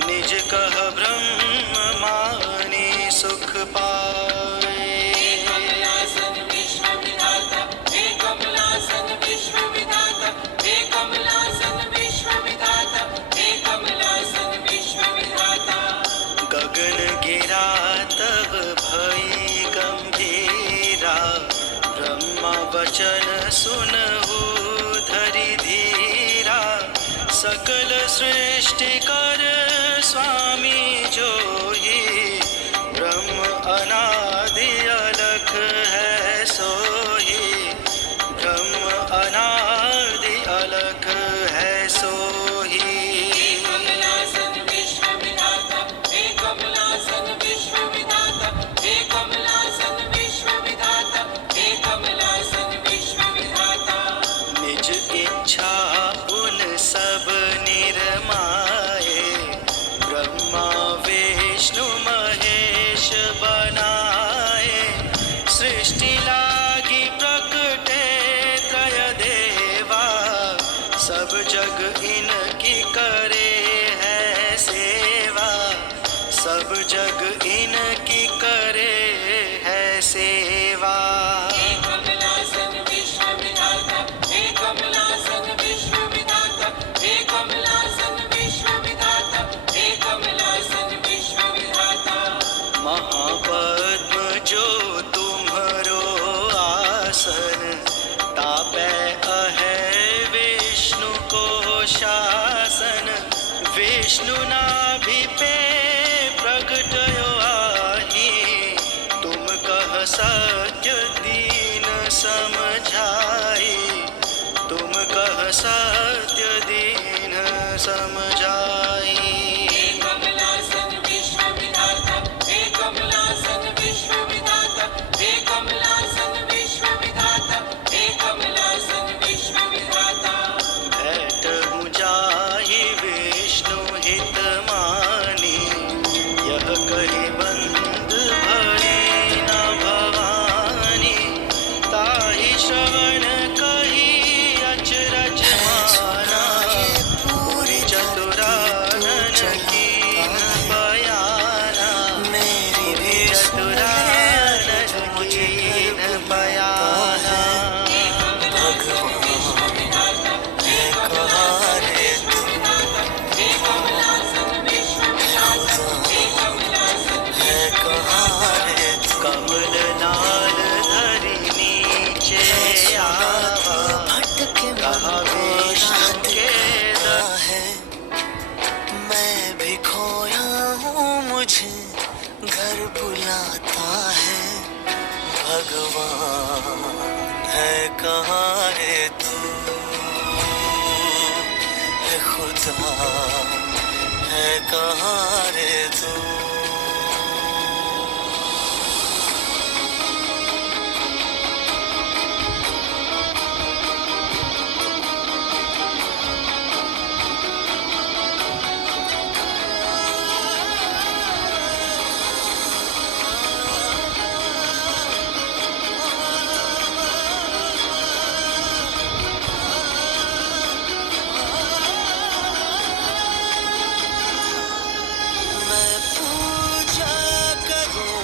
निज कह ब्रह्म मानी सुख पाए। कमलासन विश्व विधाता, हे कमलासन विश्व विधाता, हे कमलासन विश्व विधाता, हे कमलासन विश्व विधाता। गगन गिरा तब भई गंभीरा, ब्रह्मा वचन सुनहु धरि धीरा। सकल सृष्टि कर स्वामी जोही, ब्रह्म अनादि अलख है सोही, ब्रह्म अनादि अलख है सोही। कमलासन विश्व विधाता, हे कमलासन विश्व विधाता, हे कमलासन विश्व विधाता, हे कमलासन विश्व विधाता। निज इच्छा उन सब निरमाए, ब्रह्मा विष्णु महेश बनाए। सृष्टि लागी प्रकटे त्रय देवा, सब जग इनकी करे है सेवा, सब जग इनकी करे है सेवा। हे कमलासन विश्व विधाता, हे कमलासन विश्व विधाता, हे कमलासन विश्व विधाता, हे कमलासन विश्व विधाता। महापद्म जो तुम्हरो आसन, तापै अहै विष्णु को शासन। विष्णु नाभि पे प्रगटयो आही, तुम कह सत्य दीन समझाई, तुम कह सत्य दीन समझाई। हे कमलासन विश्व विधाता, हे कमलासन विश्व विधाता, हे कमलासन विश्व विधाता, हे कमलासन विश्व विधाता। बैठहु जाहि विष्णु हित मानी, यह कहि बंद भरी न भवानी। ताहि श्रवण कहि अचरज माना, पूरी चतुरानन कीन बयाना, पूरी चतुरानन कीन बयाना। कमल नाल धरि नीचे आवा, कहा विष्णु के है। मैं भी खोया हूँ, मुझे घर बुलाता है। भगवान है कहाँ रे तू, है खुदा है कहाँ रे तू। मैं पूजा करूं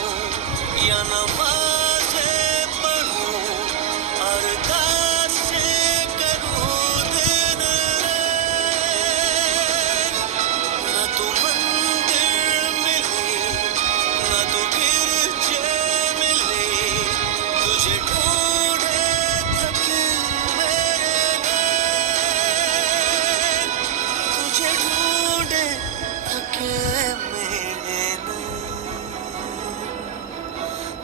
या नमाज़ें पढ़ूं, अरदासें करूं दिन रात। न तो मंदिर मिले, न तो गिरजे मिले, तुझे ढूंढे थके मेरे नैन, तुझे ढूंढे थके मेरे नैन,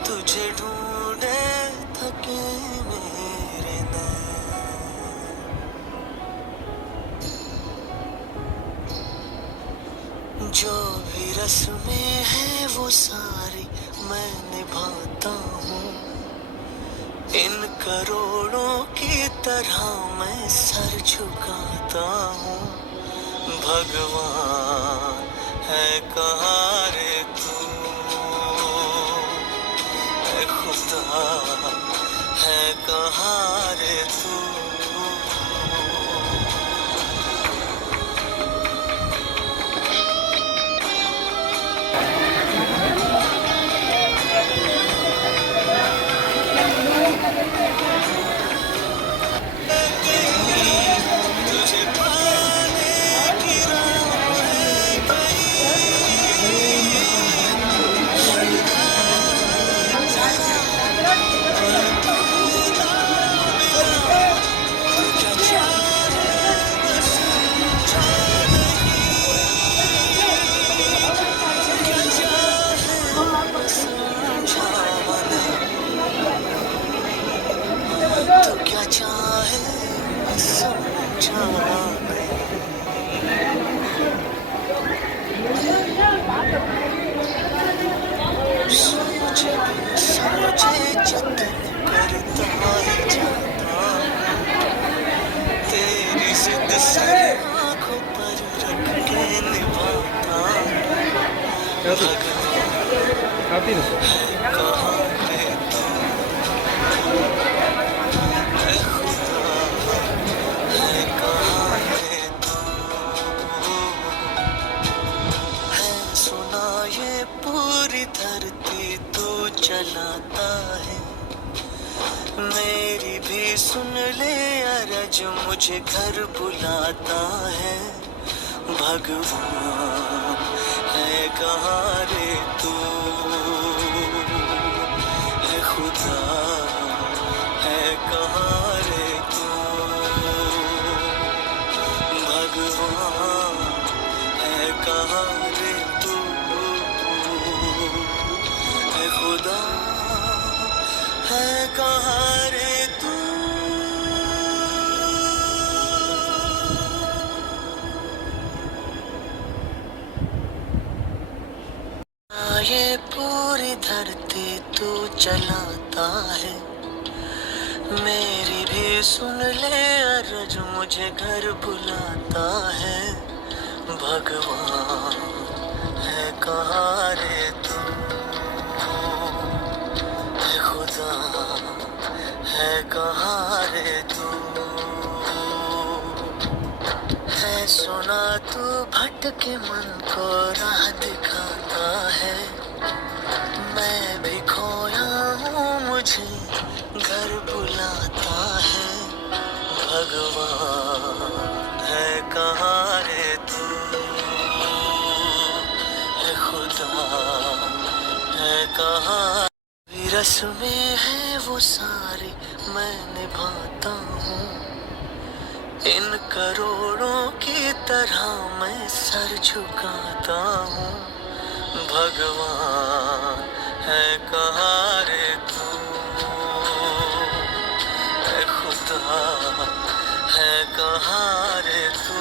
तुझे ढूंढे थके मेरे नैन। जो भी रस्में हैं वो सारी मैं निभाता हूँ, इन करोड़ों की तरह मैं सर झुकाता हूँ। भगवान है कहाँ रे तू, है खुदा है कहाँ रे तू। समझा सोचे जतन करता जाता तेरी जिद से आँखों पर रख के निभाता आती ना कहाँ पे तू है खुदा है कहाँ पे तू है सुना ये पूरी धरती तू चलाता है मेरी भी सुन ले अरज मुझे घर बुलाता है भगवान है कहाँ रे तू है खुदा है कहाँ रे तू भगवान है कहाँ रे तू है खुदा है कहाँ रे तू ये पूरी धरती तू चलाता है मेरी भी सुन ले अरज मुझे घर बुलाता है भगवान है कहाँ रे तू है खुदा है कहाँ रे तू है सुना तू भटके मन को राह दिखाता है मैं भी खोया हूँ मुझे घर बुलाता है भगवान है कहाँ रे तू है खुदा है कहाँ रस में है वो सारे मैं निभाता हूँ इन करोड़ों की तरह मैं सर झुकाता हूँ भगवान है कहाँ रे तू है खुदा है कहाँ रे तू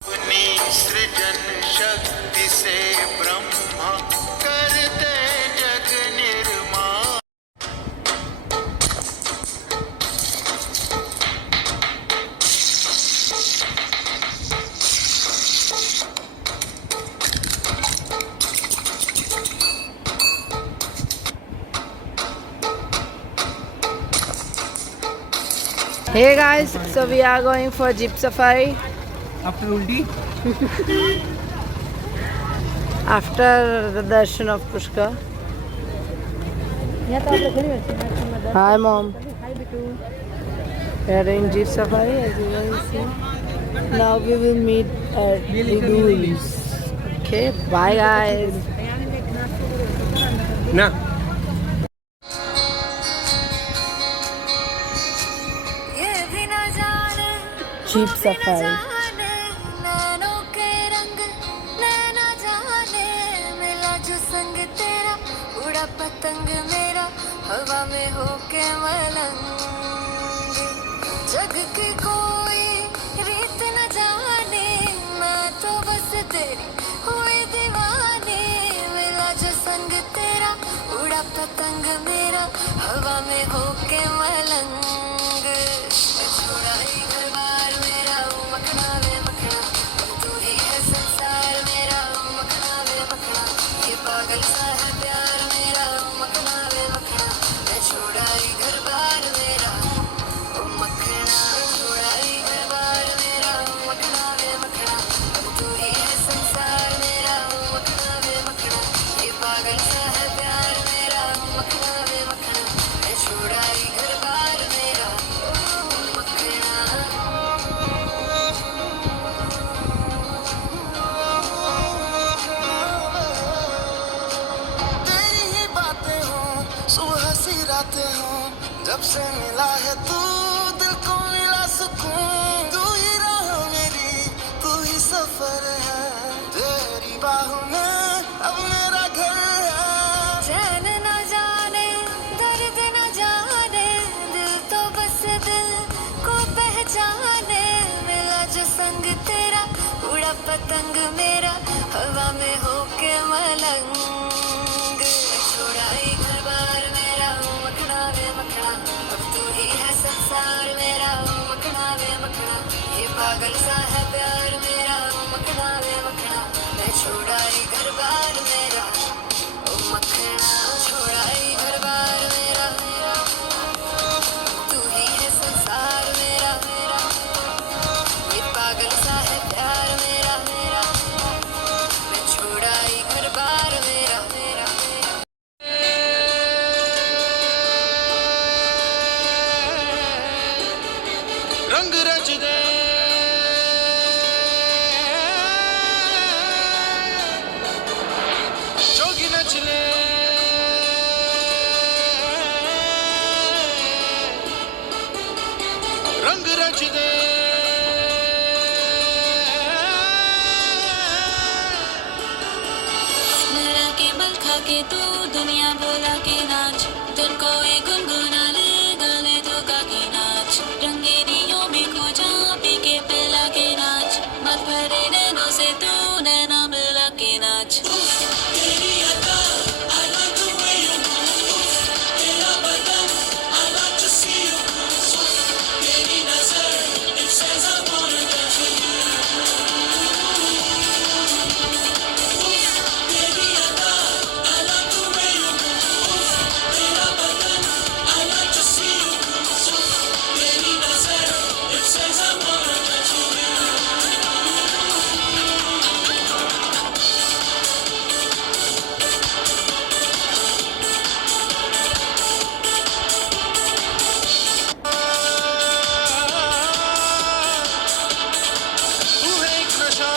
अपनी सृजन शक्ति से ब्रह्मा करते जग निर्माण Hey guys, so we are going for jeep safari after ulti after the darshan of Pushkar. Hi mom. We are doing jeep safari as you can see. Now we will meet at Lidul's. Okay, bye guys. ना ये भी न जाने Jeep safari. नैनों के रंग नैना जाने मिला जो संग तेरा उड़ा पतंग मेरा हवा में होके मलंग जग की कोई रीत न जाने मैं तो बस तेरी हुई दीवानी मिला जो संग तेरा उड़ा पतंग मेरा हवा में होके मलंग छुड़ाई घर बार मेरा मखना वे मखना तू ही है संसार मेरा मखना वे मखना ये पागल सा है प्यार मेरा मखना वे मखना मैं छुड़ाई घर बार मेरा मखना छुड़ाई घर बार मेरा मखना वे मखना तू ही है संसार मेरा मखना वे मखना ये पागल सा है प्यार मेरा मखना वे मखना मैं छुड़ाई घर बार मेरा मखना तेरी ही बातें हो सुबह सी रातें हो जब से मिला है तू दिल को मिला सुकून तू ही राह मेरी तू ही सफर है तेरी बाहों में नचने लहरा के बल खा के तू दुनिया बोला के नाच धुन को एक गुनगुना ले गाने तो गा के नाच रंगेरियों में खो जा पी के पिला के नाच मत भरे नैनों से तू नैना मिला के नाच तेरी अदा I like the way you move तेरा बदन I like to see you तेरी नजर it says I wanna touch you तेरी अदा I like the way you move तेरा बदन I like to see you तेरी नजर it says I wanna touch you तू है एक नशा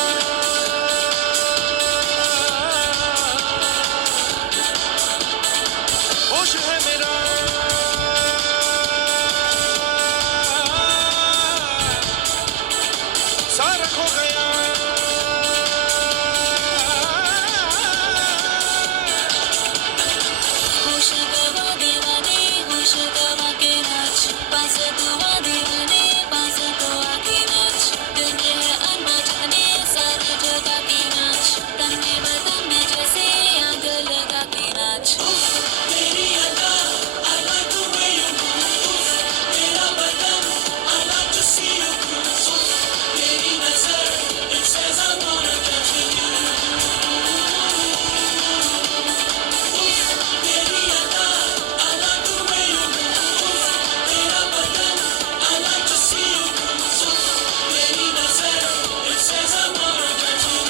होश है मेरा सारा खो गया होश गवा दीवाने होश गवा के नाच पास तू आ दीवाने पास तो आके नाच दिल में है अरमा जाने सारी जगह की नाच तन में बदन में जैसे आग लगा के नाच तेरी अदा I like the way you move तेरा बदन I like to see you तेरी नजर it says I wanna touch you तेरी अदा I like the way you move तेरा बदन I like to see you तेरी नजर it says I wanna touch you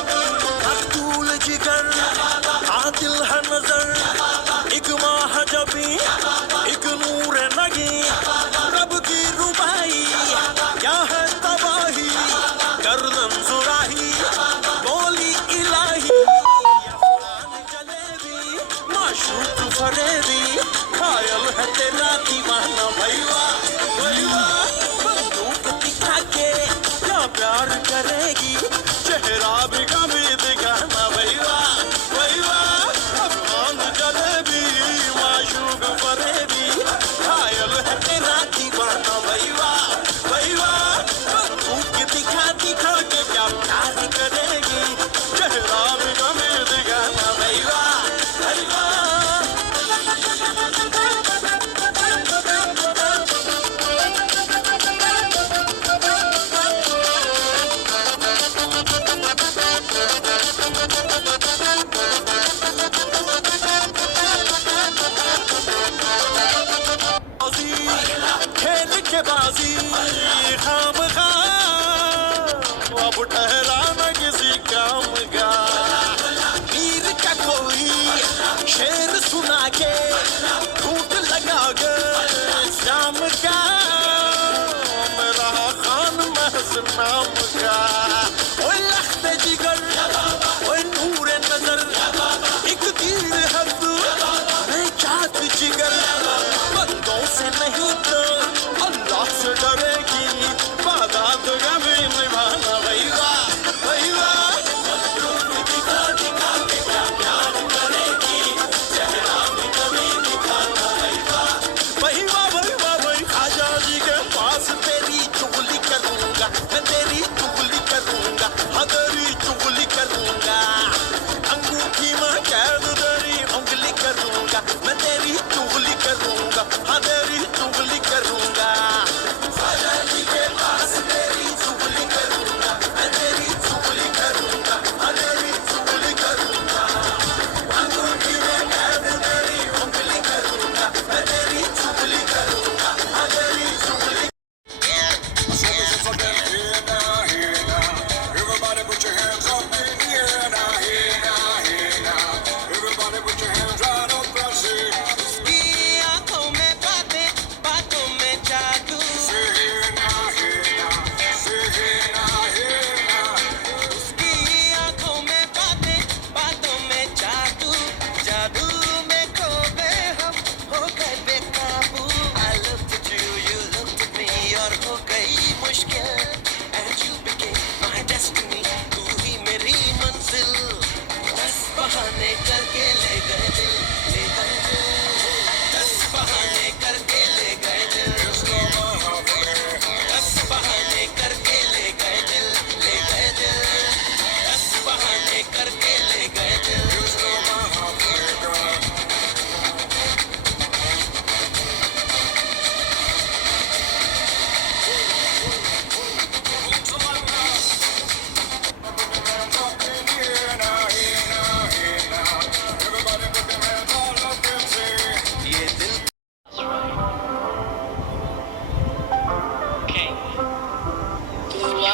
मकतूल जिगर आदिल है नजर एक माह जबी एक नूर नगी रब की रुबाई क्या है तबाही गर्दन सुराही बोली इलाही या फुरान जलेबी माशूक फरेबी खायल है तेरा दीवाना भैया भैया बंदूक दिखा के क्या प्यार करेगी चेहरा भी कभी दिखाना भैया भैया अफगान जलेबी माशूक फरेबी खायल है तेरा दीवाना भैया भैया बंदूक दिखा दिखा के क्या प्यार करेगी चेहरा भी कभी दिखाना भैया भैया खेल के बाजी खाम खा अब ठहरा न किसी काम का वीर का कोई शेर सुना के झूठ लगा के शाम का मेरा खान महज नाम का ओए लख्त जिगर ओए नूर नजर एक तीर है तू मैं चाहत जिगर बंदों से नहीं तो अल्लाह से डरेगी वादा तो कभी निभाना भैया भैया दिखा दिखा के क्या प्यार करेगी चेहरा भी कभी दिखाना भैया भैया भैया भाई खाजा जी के पास तेरी चुगली करूंगा मैं तेरी चुगली करूंगा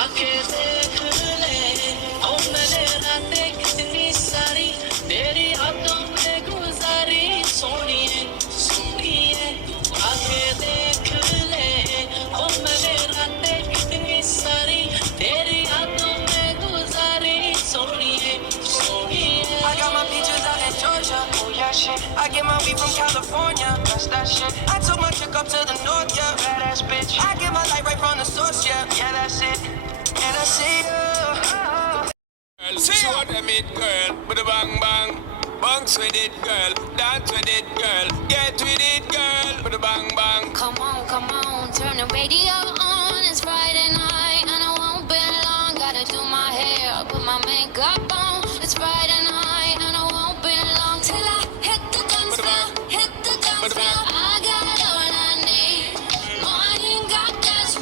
आके देख ले ओ मैंने रातें कितनी सारी तेरी यादों में गुजारी सोनिए सोनिए आके देख ले ओ मैंने रातें कितनी सारी तेरी यादों में गुजारी सोनिए सोनिए I got my peaches out in Georgia, oh yeah shit. I get my weed from California, that's that shit. I took my chick up to the north, yeah, badass bitch. I get my light right from the source, yeah, yeah that's it. And I see you. Show them it, girl, with a bang bang. Bounce with it, girl. Dance with it, girl. Get with it, girl, with a bang bang. Come on, turn the radio on. It's Friday night and I won't be long. Gotta do my hair, put my makeup on. It's Friday night and I won't be long till I hit the dance floor, hit the dance floor. I got all I need. No, I ain't got cash,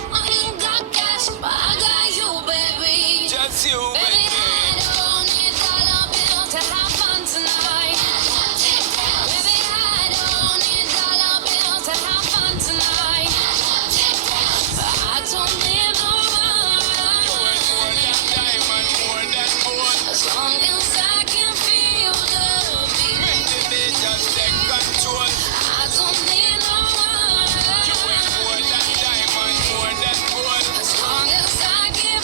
but I got you, baby. Just you, Baby, baby. I don't need dollar bills to have fun tonight. Baby, I don't need dollar bills to have fun tonight. I don't need no More than diamond, more than gold. as long as I can feel the beat. Make the day just take control. I don't need no You ain't more than diamond, more than gold. as long as I keep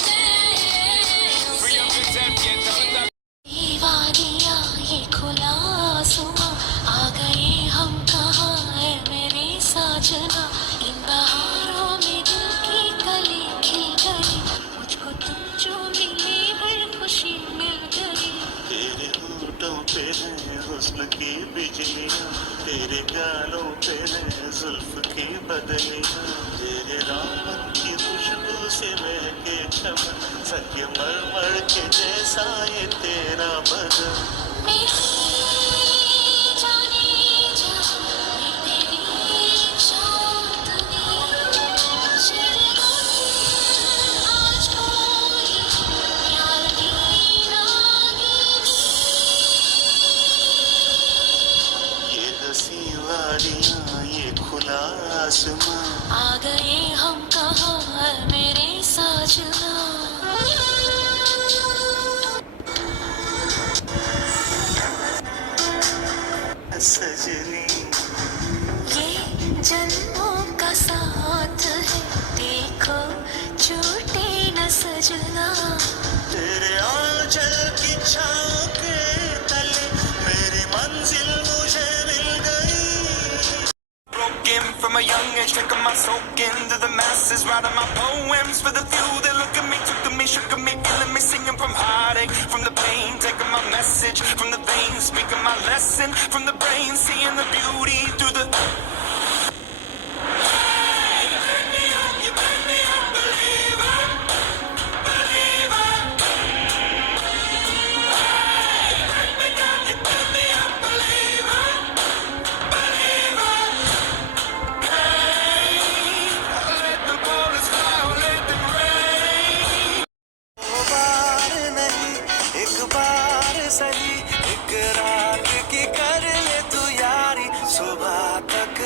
Free dancing. up yourself, get out of दीवानिया ये खुला आसमां आ गए हम कहाँ है मेरे साजना इन बहारों में दिल की कली खिल गई मुझको तुम जो मिले हर खुशी मिल गई तेरे होठों पे है हुस्न की बिजलियाँ तेरे गालों पे है जुल्फ की बदलियाँ तेरे रामन की खुशबू से महके चमन संगमरमर के जैसा ये तेरा बदन मेरी जाने जा मैं तेरी चांदनी चिरगुल आज कोई प्यार की रागिनी ये हंसी वादियाँ ये खुला आसमां आ गए हम कहाँ है मेरे साजना सजनी ये जन्मों का साथ है देखो छूटे न सजना तेरे आंचल की छाँव के तले मेरी मंजिल मुझे मिल गई Broken from a young age, taking my soak into the masses, writing my poems for the few that look at me, took at me, shook at me, feeling me, singing from heartache, from the pain, taking my message from the veins, speaking my lesson from the brain, seeing the beauty through the. बार नहीं एक बार सही एक रात की कर ले तू यारी सुबह तक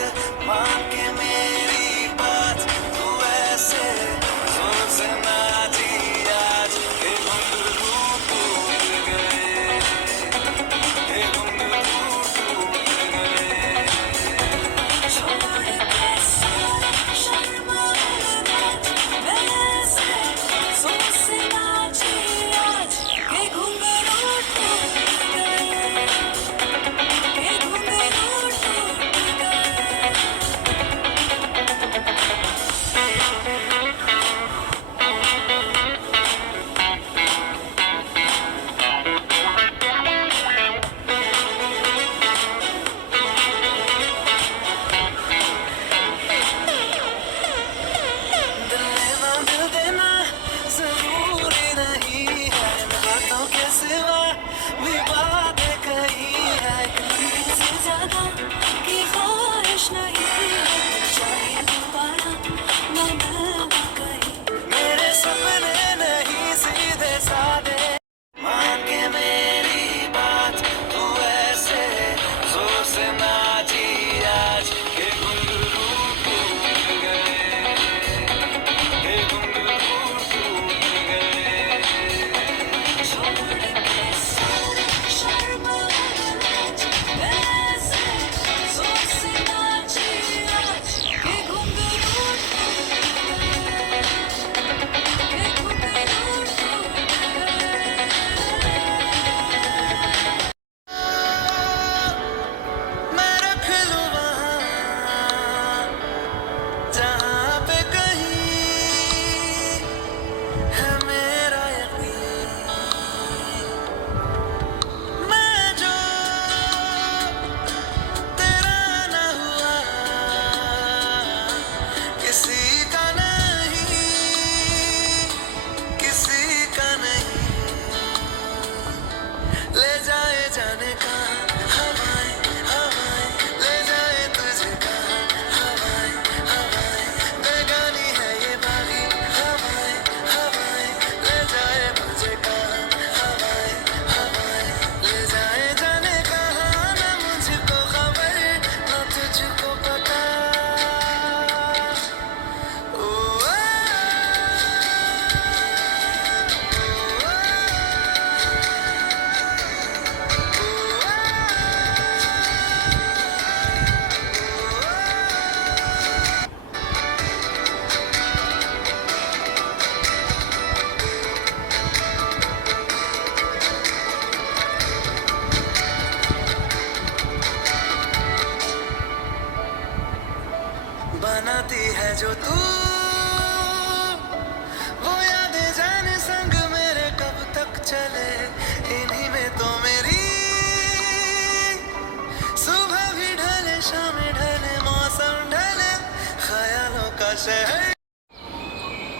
से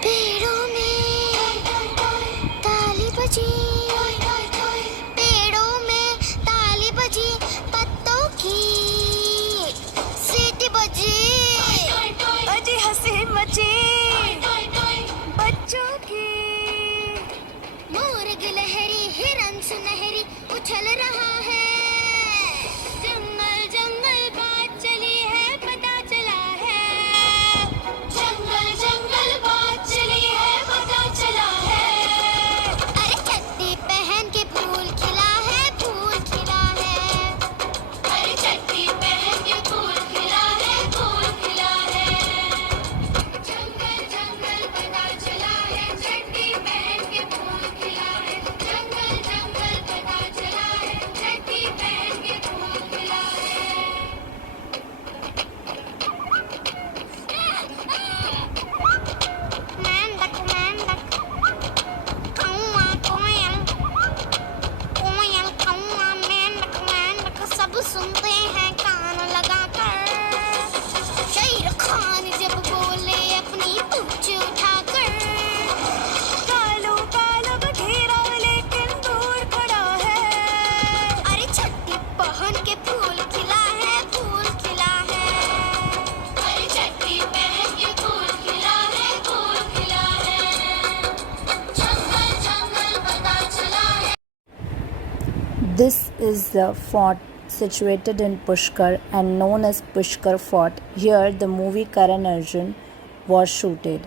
पेड़ों में ताली बजी, पेड़ों में ताली बजी, पत्तों की सीटी बजी, अजी हंसी मची बच्चों की। मोर गिलहरी हिरन सुनहरी उछल रहा है, जंगल जंगल बात चली है पता चला है, जंगल जंगल बात चली है पता चला है। अरे चड्डी पहन के फूल खिला है, फूल खिला है, अरे चड्डी पहन के फूल खिला है, फूल खिला है। जंगल जंगल पता चला है, चड्डी पहन के फूल खिला है, जंगल जंगल पता चला है, चड्डी पहन के फूल खिला है। Mandak, mandak, कौआ कोयल, कोयल कौआ मेंढक, मेंढक सब सुनते हैं कान लगाकर। शेर खान जब बोले अपनी पूंछ उठाकर, कालू कालू बघेरा लेकिन दूर खड़ा है, अरे चड्डी पहन के फूल खिला है, फूल खिला है, अरे चड्डी पहन के फूल खिला है, फूल खिला है। जंगल जंगल पता चला है। This is the fort situated in Pushkar and known as Pushkar Fort. Here the movie Karan Arjun was shooted.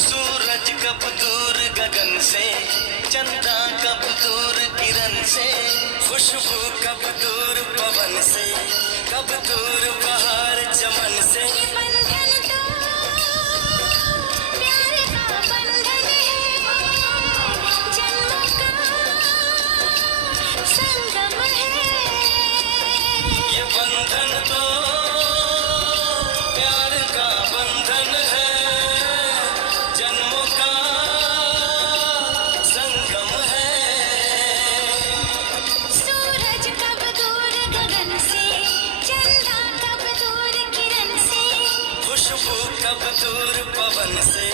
सूरज कब दूर गगन से, चंदा कब दूर किरण से, खुशबू कब दूर पवन से, कब दूर बहार चमन से। बंधन तो प्यार का बंधन है, जन्मों का संगम है। ये बंधन तो प्यार का बंधन है, जन्मों का संगम है। सूरज कब दूर गगन से, चंदा कब दूर किरण से, खुशबू कब दूर पवन से,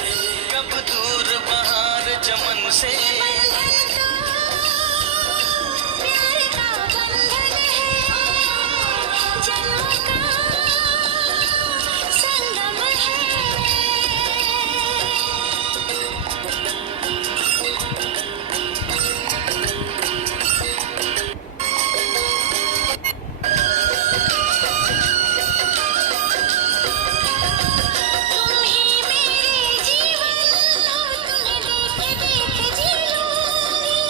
कब दूर बहार चमन से। बंधन तो प्यार का बंधन है, जन्मों का संगम है। तुम ही मेरे जीवन हो, तुम्हें देख देख जी लूंगी,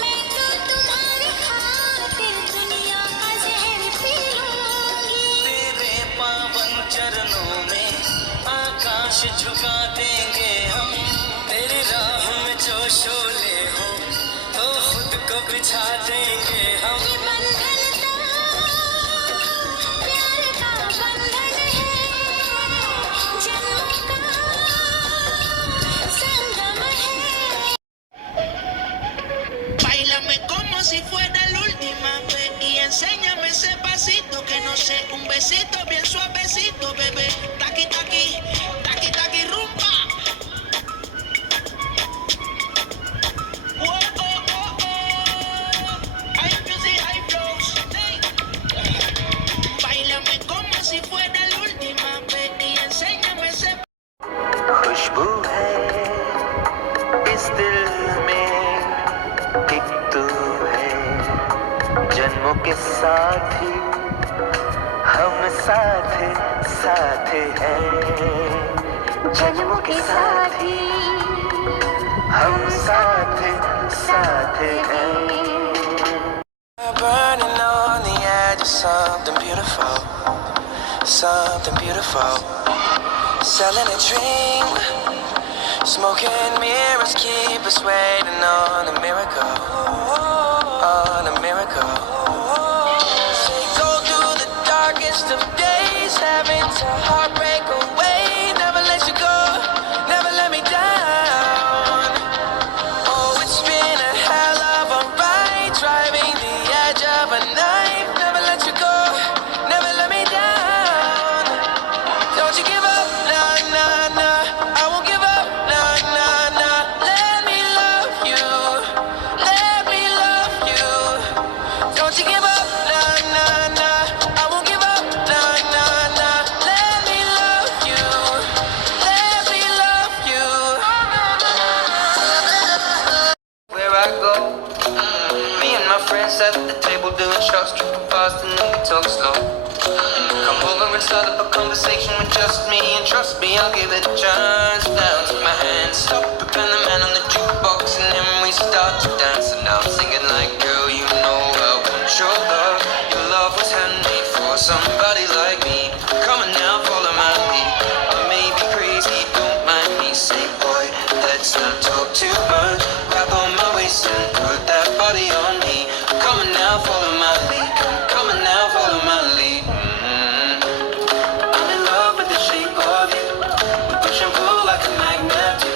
मैं तो तुम्हारे खातिर दुनिया का जहर पी लूंगी। तेरे पावन चरणों में आकाश झुका देंगे हम, तेरी राह में जो शोले हो तो खुद को बिछा देंगे हम। ये बंधन तो प्यार का बंधन है, जन्मों का संगम है। Báilame como si fuera la última vez y enséñame ese pasito que no sé, un besito bien suavecito, bebé. Taqui taqui, taqui taqui rumba. Whoa, oh, oh, oh. High music, high flows. Hey. Báilame como si fuera la última vez y enséñame ese खुशबू है इस दिल में, एक तू है जन्मों के साथी, हम साथ साथ हैं, जन्मों के साथी हम साथ साथ हैं। burning on the edge of something beautiful, something beautiful. Selling a dream, smoking mirrors keep us waiting on a miracle, on a miracle. Say go through the darkest of days, having to heartbreak away. Never let you go, never let me down. Oh, it's been a hell of a ride, driving and start up a conversation with just me. And trust me, I'll give it a chance. Now take my hand, stop it, and the man on the jukebox, and then we start to dance. And now I'm singing like, girl, you know I want your love. Your love was handmade for somebody like me. Come on now, follow my lead. I may be crazy, don't mind me. Say, boy, let's not talk too much. Grab on my waist and put that body on me. Come on now, follow my lead. Come on now, follow my lead. I'm in love with the shape of you. We push and pull like a magnet do.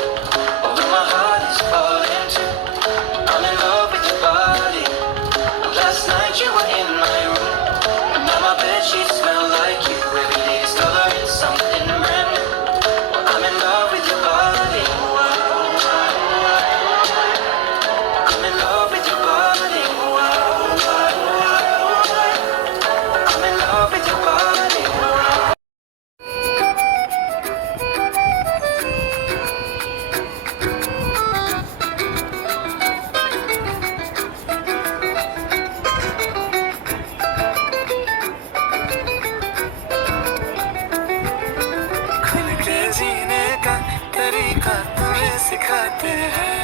Although my heart is falling too. I'm in love with your body. Last night you were in my room. And now my bedsheets smell like you. Every day discovering something brand new. Well, I'm in love with your body. I'm in love with your body. I'm in love with your body. खुल के जीने का तरीका तुम्हें सिखाते हैं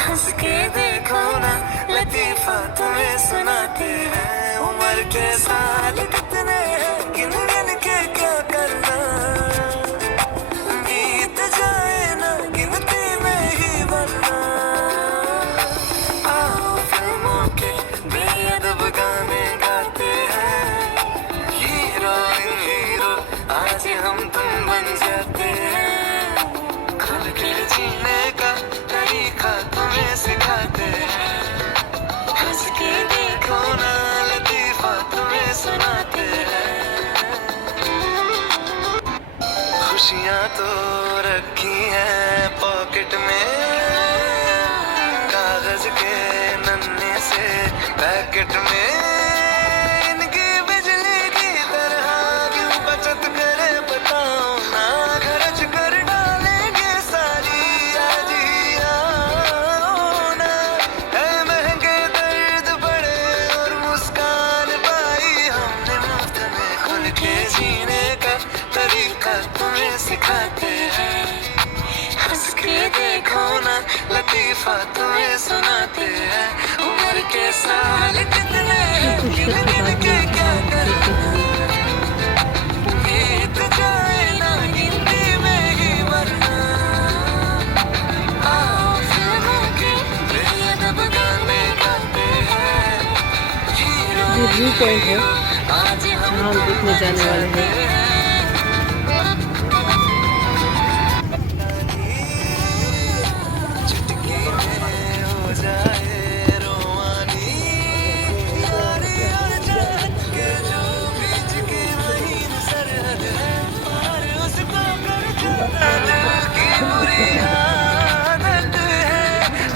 हंस के देखो ना लतीफा तुम्हें सुनाते हैं उम्र के साथ कितने हैं गिन गिन के क्या करना बीत जाए ना गिनती में ही बनना आओ फिल्मों के बेअदब गाने गाते हैं हीरो इन हीरो आज हम तुम बन जाते हैं खुल के जीने का तरीका तुम्हें सिखाते हैं हंस के देखो ना लतीफा तुम्हें सुनाते हैं खुशियाँ तो रखी हैं पॉकेट में कागज के नन्हे से पैकेट में इनकी बिजली की तरह क्यों बचत करे बताओ ना खर्च कर डालेंगे सारी आज ही आओ ना है महंगे दर्द बड़े और मुस्कान पाई हमने मुफ्त में खुल के जीने का तरीका तुम्हें सिखाते हैं हंस के देखो ना लतीफा तुम्हें सुनाते हैं उम्र के साल कितने हैं गिन गिन के क्या करना बीत जाए ना गिनती में ही मरना आओ फिल्मों के बेअदब गाने गाते हैं हीरो व्यू पॉइंट है आज हम जहाँ हम देखने जाने वाले हैं चुटकी में हो जाए रोमानी यारी और जान के जो बीच की रहीन सरहद है और उसको कर जाता दिल की बुरी आदत है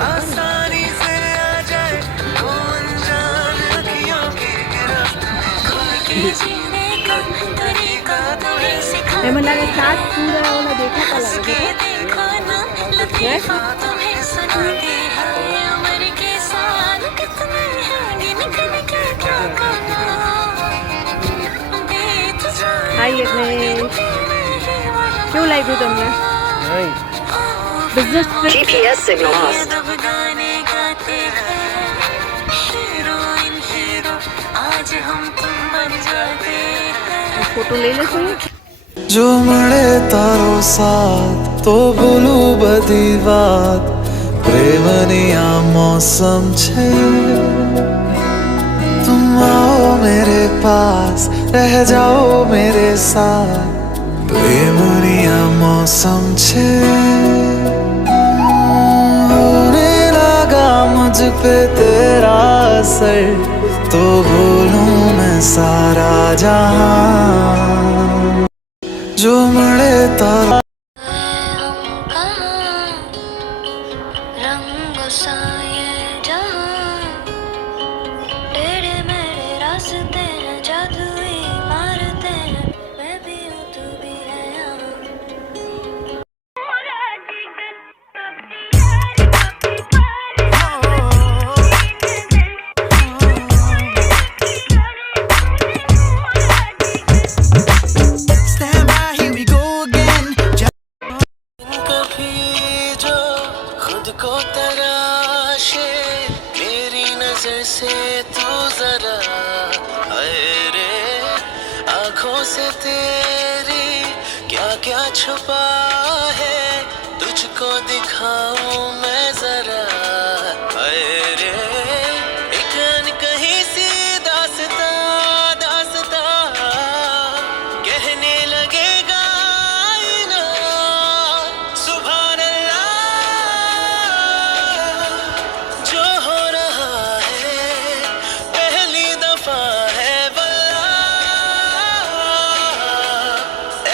आसानी से आ जाए वो अनजान अखियों की गिरफ्त खुल के जीने का तरीका तुम्हें सिखा हमें लगा साथ पूरा वाला देखा था हंस के देखो ना लतीफा तुम्हें सुनाते हैं उम्र के साल कितने हैं गिन गिन के क्या करना बीत जाए हाय यज्ञेश क्यों लाइक हो तुमने बिजनेस GPS signal lost. बेअदब गाने गाते हैं हीरोइन हीरो आज हम तुम बन जाते हैं फोटो ले ले कोई जो મળે તારો સાથ તો ભૂલું બધી વાત પ્રેમની આ મૌસમ છે तुम आओ मेरे पास रह जाओ मेरे साथ प्रेमनी आ मौसम छे होने लगा मुझ पे तेरा असर तो बोलूं मैं सारा जहां जो મળે તારા रंग सा ये जहां टेढ़े मेढ़े रास्ते हैं जादुई मारते हैं मैं भी हूँ तू भी है यहाँ आंखों से तेरी क्या क्या छुपा है, तुझको दिखाऊं मैं जरा। अरे एक अनकही सी दास्तां दास्तां कहने लगेगा आईना, सुभान अल्लाह। जो हो रहा है पहली दफा है वल्लाह,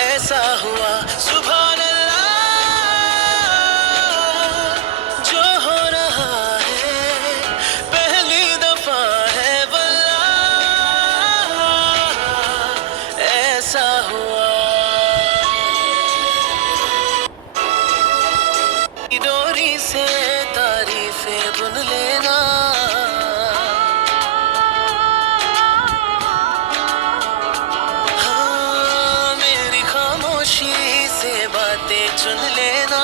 ऐसा हुआ सुभान अल्लाह। जो हो रहा है पहली दफा है वल्लाह, ऐसा हुआ। डोरी से तारीफें बुन लेना, हाँ मेरी खामोशी से बातें चुन लेना,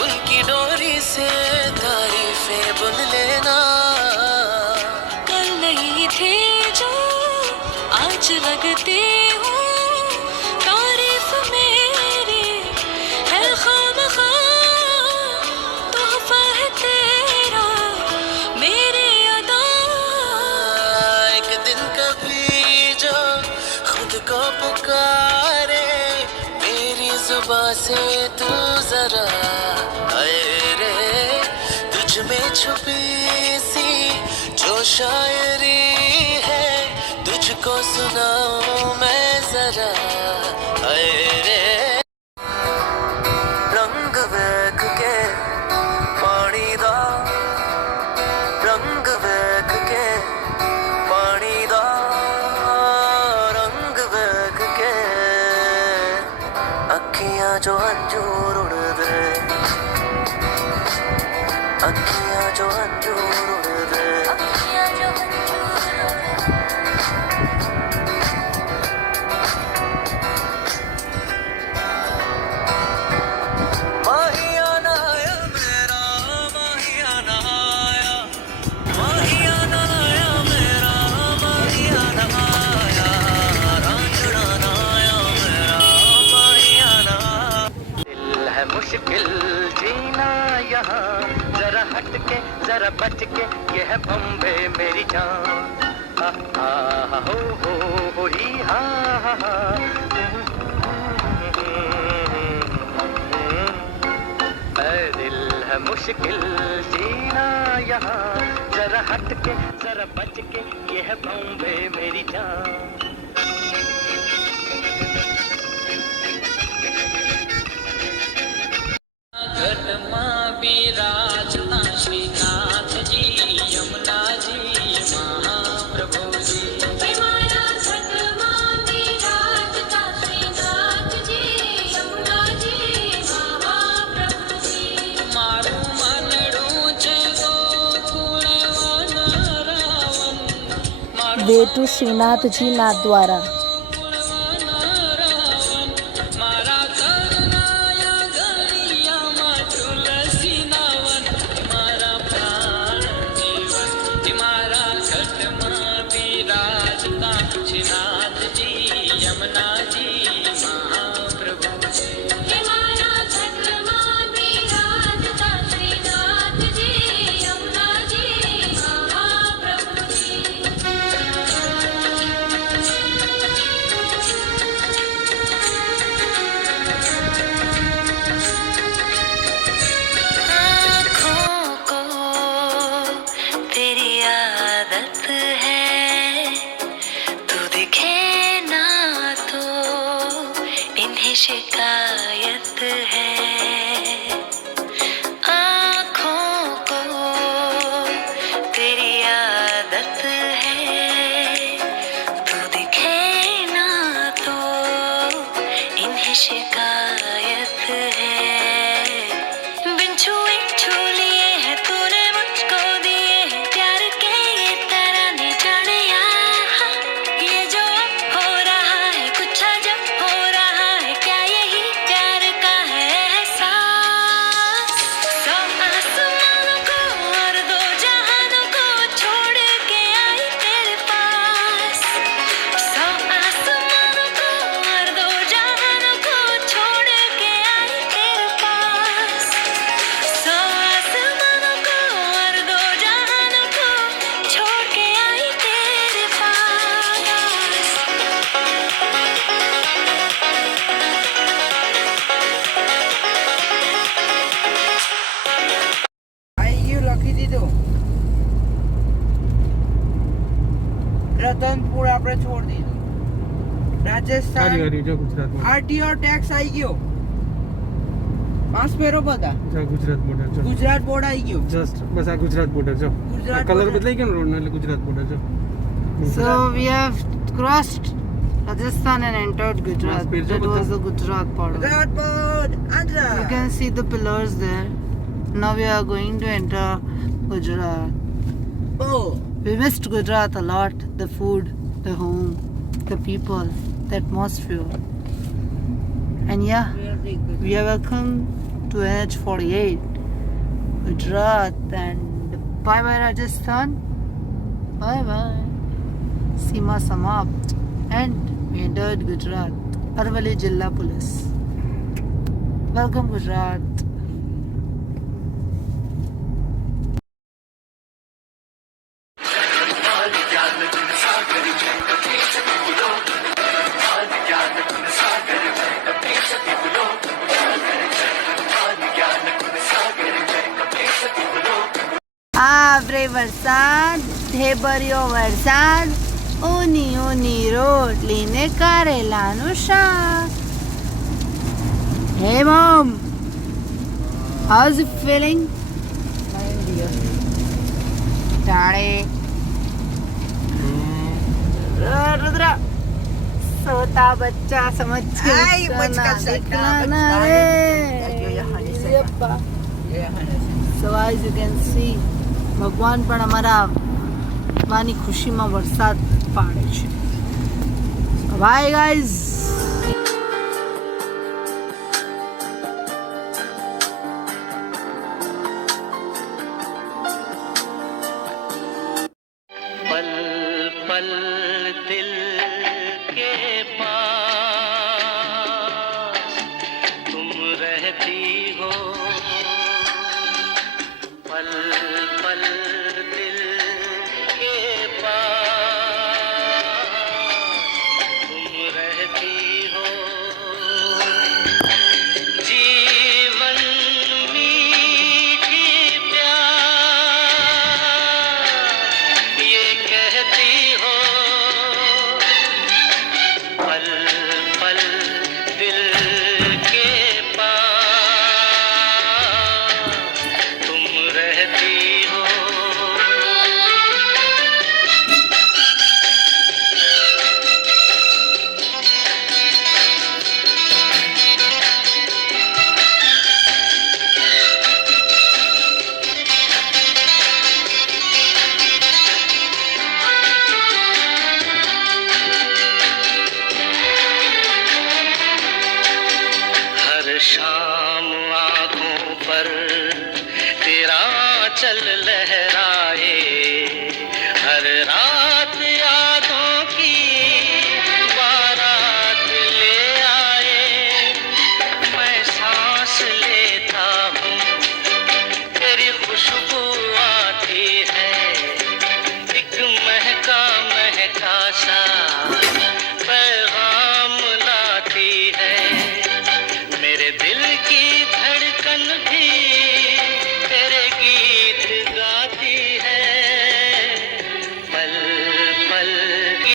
उनकी डोरी से तारीफें बुन लेना। कल नहीं थे जो आज लगते हो, तारीफ मेरी है खामखा, तोहफा है तेरा मेरे अदा। एक दिन कभी जो खुद को पुकारे मेरी जुबां से तू जरा, अरे तुझ में छुपी सी जो शायरी है, तुझको सुनाऊं मैं जरा। अरे रंग वेख के पानी दा, रंग वेख के पानी दा, रंग वेख के अखियां जो अंजूर उड़दे, अखियां जो अंजूर उड़दे। माहियाना आया मेरा, माहियाना आया, माहियाना आया मेरा, माहियाना आया, रांझना आया मेरा, माहियाना। दिल है मुश्किल जीना यहाँ, जरा हट के जरा बच के, ये है बम्बे मेरी जान। हा हा हो ही हा हा। दिल है मुश्किल जीना यहाँ, जरा हट के जरा बच के, ये है बॉम्बे मेरी जान। घटमा विराजता श्रीनाथ जी, यमुना जी, महाप्रभु जी। हमारा सतमा विराजता श्रीनाथ जी, यमुना जी, महाप्रभु जी। मारू मनड़ू च गोकुल वन रावण, मारू Way to Srinath Ji Nathdwara. मारा करनाया गरिया मा तुलसी नावन, मारा प्राण जीवन, मारा घटमा विराजता श्रीनाथ जी, यमुना जी, महाप्रभु जी। हमारा सतमा विराजता श्रीनाथ जी, यमुना जी, महाप्रभु जी। आँखों को तेरी आदत है, तू दिखे ना तो इन्हें शिकायत है। आँखों को तेरी आदत है, तू दिखे ना तो इन्हें शिकायत है। बिन छुए छू लिए हैं तूने मुझको, दिए हैं प्यार के ये तराने जाने यहाँ। ये जो अब हो रहा है कुछ अजब हो रहा है, क्या यही प्यार का है एहसास। सौ आसमानों को और दो जहानों को छोड़ के आई तेरे पास, सौ રાજસ્થાન જો ગુજરાતમાં આરટીઓ ટેક્સ આવી ગયો. પાસ ફેરો બધા જો ગુજરાત બોર્ડર જો ગુજરાત બોર્ડ આવી ગયો. જસ્ટ બસ આ ગુજરાત બોર્ડર જો ગુજરાત કલર border. બદલાઈ ગયો ને રોડનો એટલે ગુજરાત બોર્ડર જો So we have crossed Rajasthan and entered Gujarat. That was the Gujarat border. Gujarat board Andhra. You can see the pillars there. Now we are going to enter Gujarat. Oh, We missed Gujarat a lot. The food, the home, the people, the atmosphere. And yeah, very good. we are welcome to NH48, Gujarat, and bye bye Rajasthan. Bye bye. Seema Samapt. And we entered Gujarat. Arvali Jilla Police. Welcome Gujarat. આવરે વરસાદ ઢેબરિયો વરસાદ ઊની ઊની રોટલી ને કારેલાનું શાક. Hey mom, how's it feeling? Daddy. Rudra सोता बच्चा समझ के Ay, उसका बचका ना सटा, दिखलाना बचका रे. है. Yeppa. So as you can see, ભગવાન પણ અમારા આવવાની ખુશીમાં વરસાદ પાડે છે. By guys. पल पल दिल के पास तुम रहती हो, पल पल दिल के पास तुम रहती हो. जीवन मीठी प्यार ये कहती हो, पल पल दिल के पास तुम रहती हो. हर शाम आँखों पर तेरा चल लहराए, हर रात यादों की बारात ले आए. मैं सांस लेता हूँ तेरी खुशबू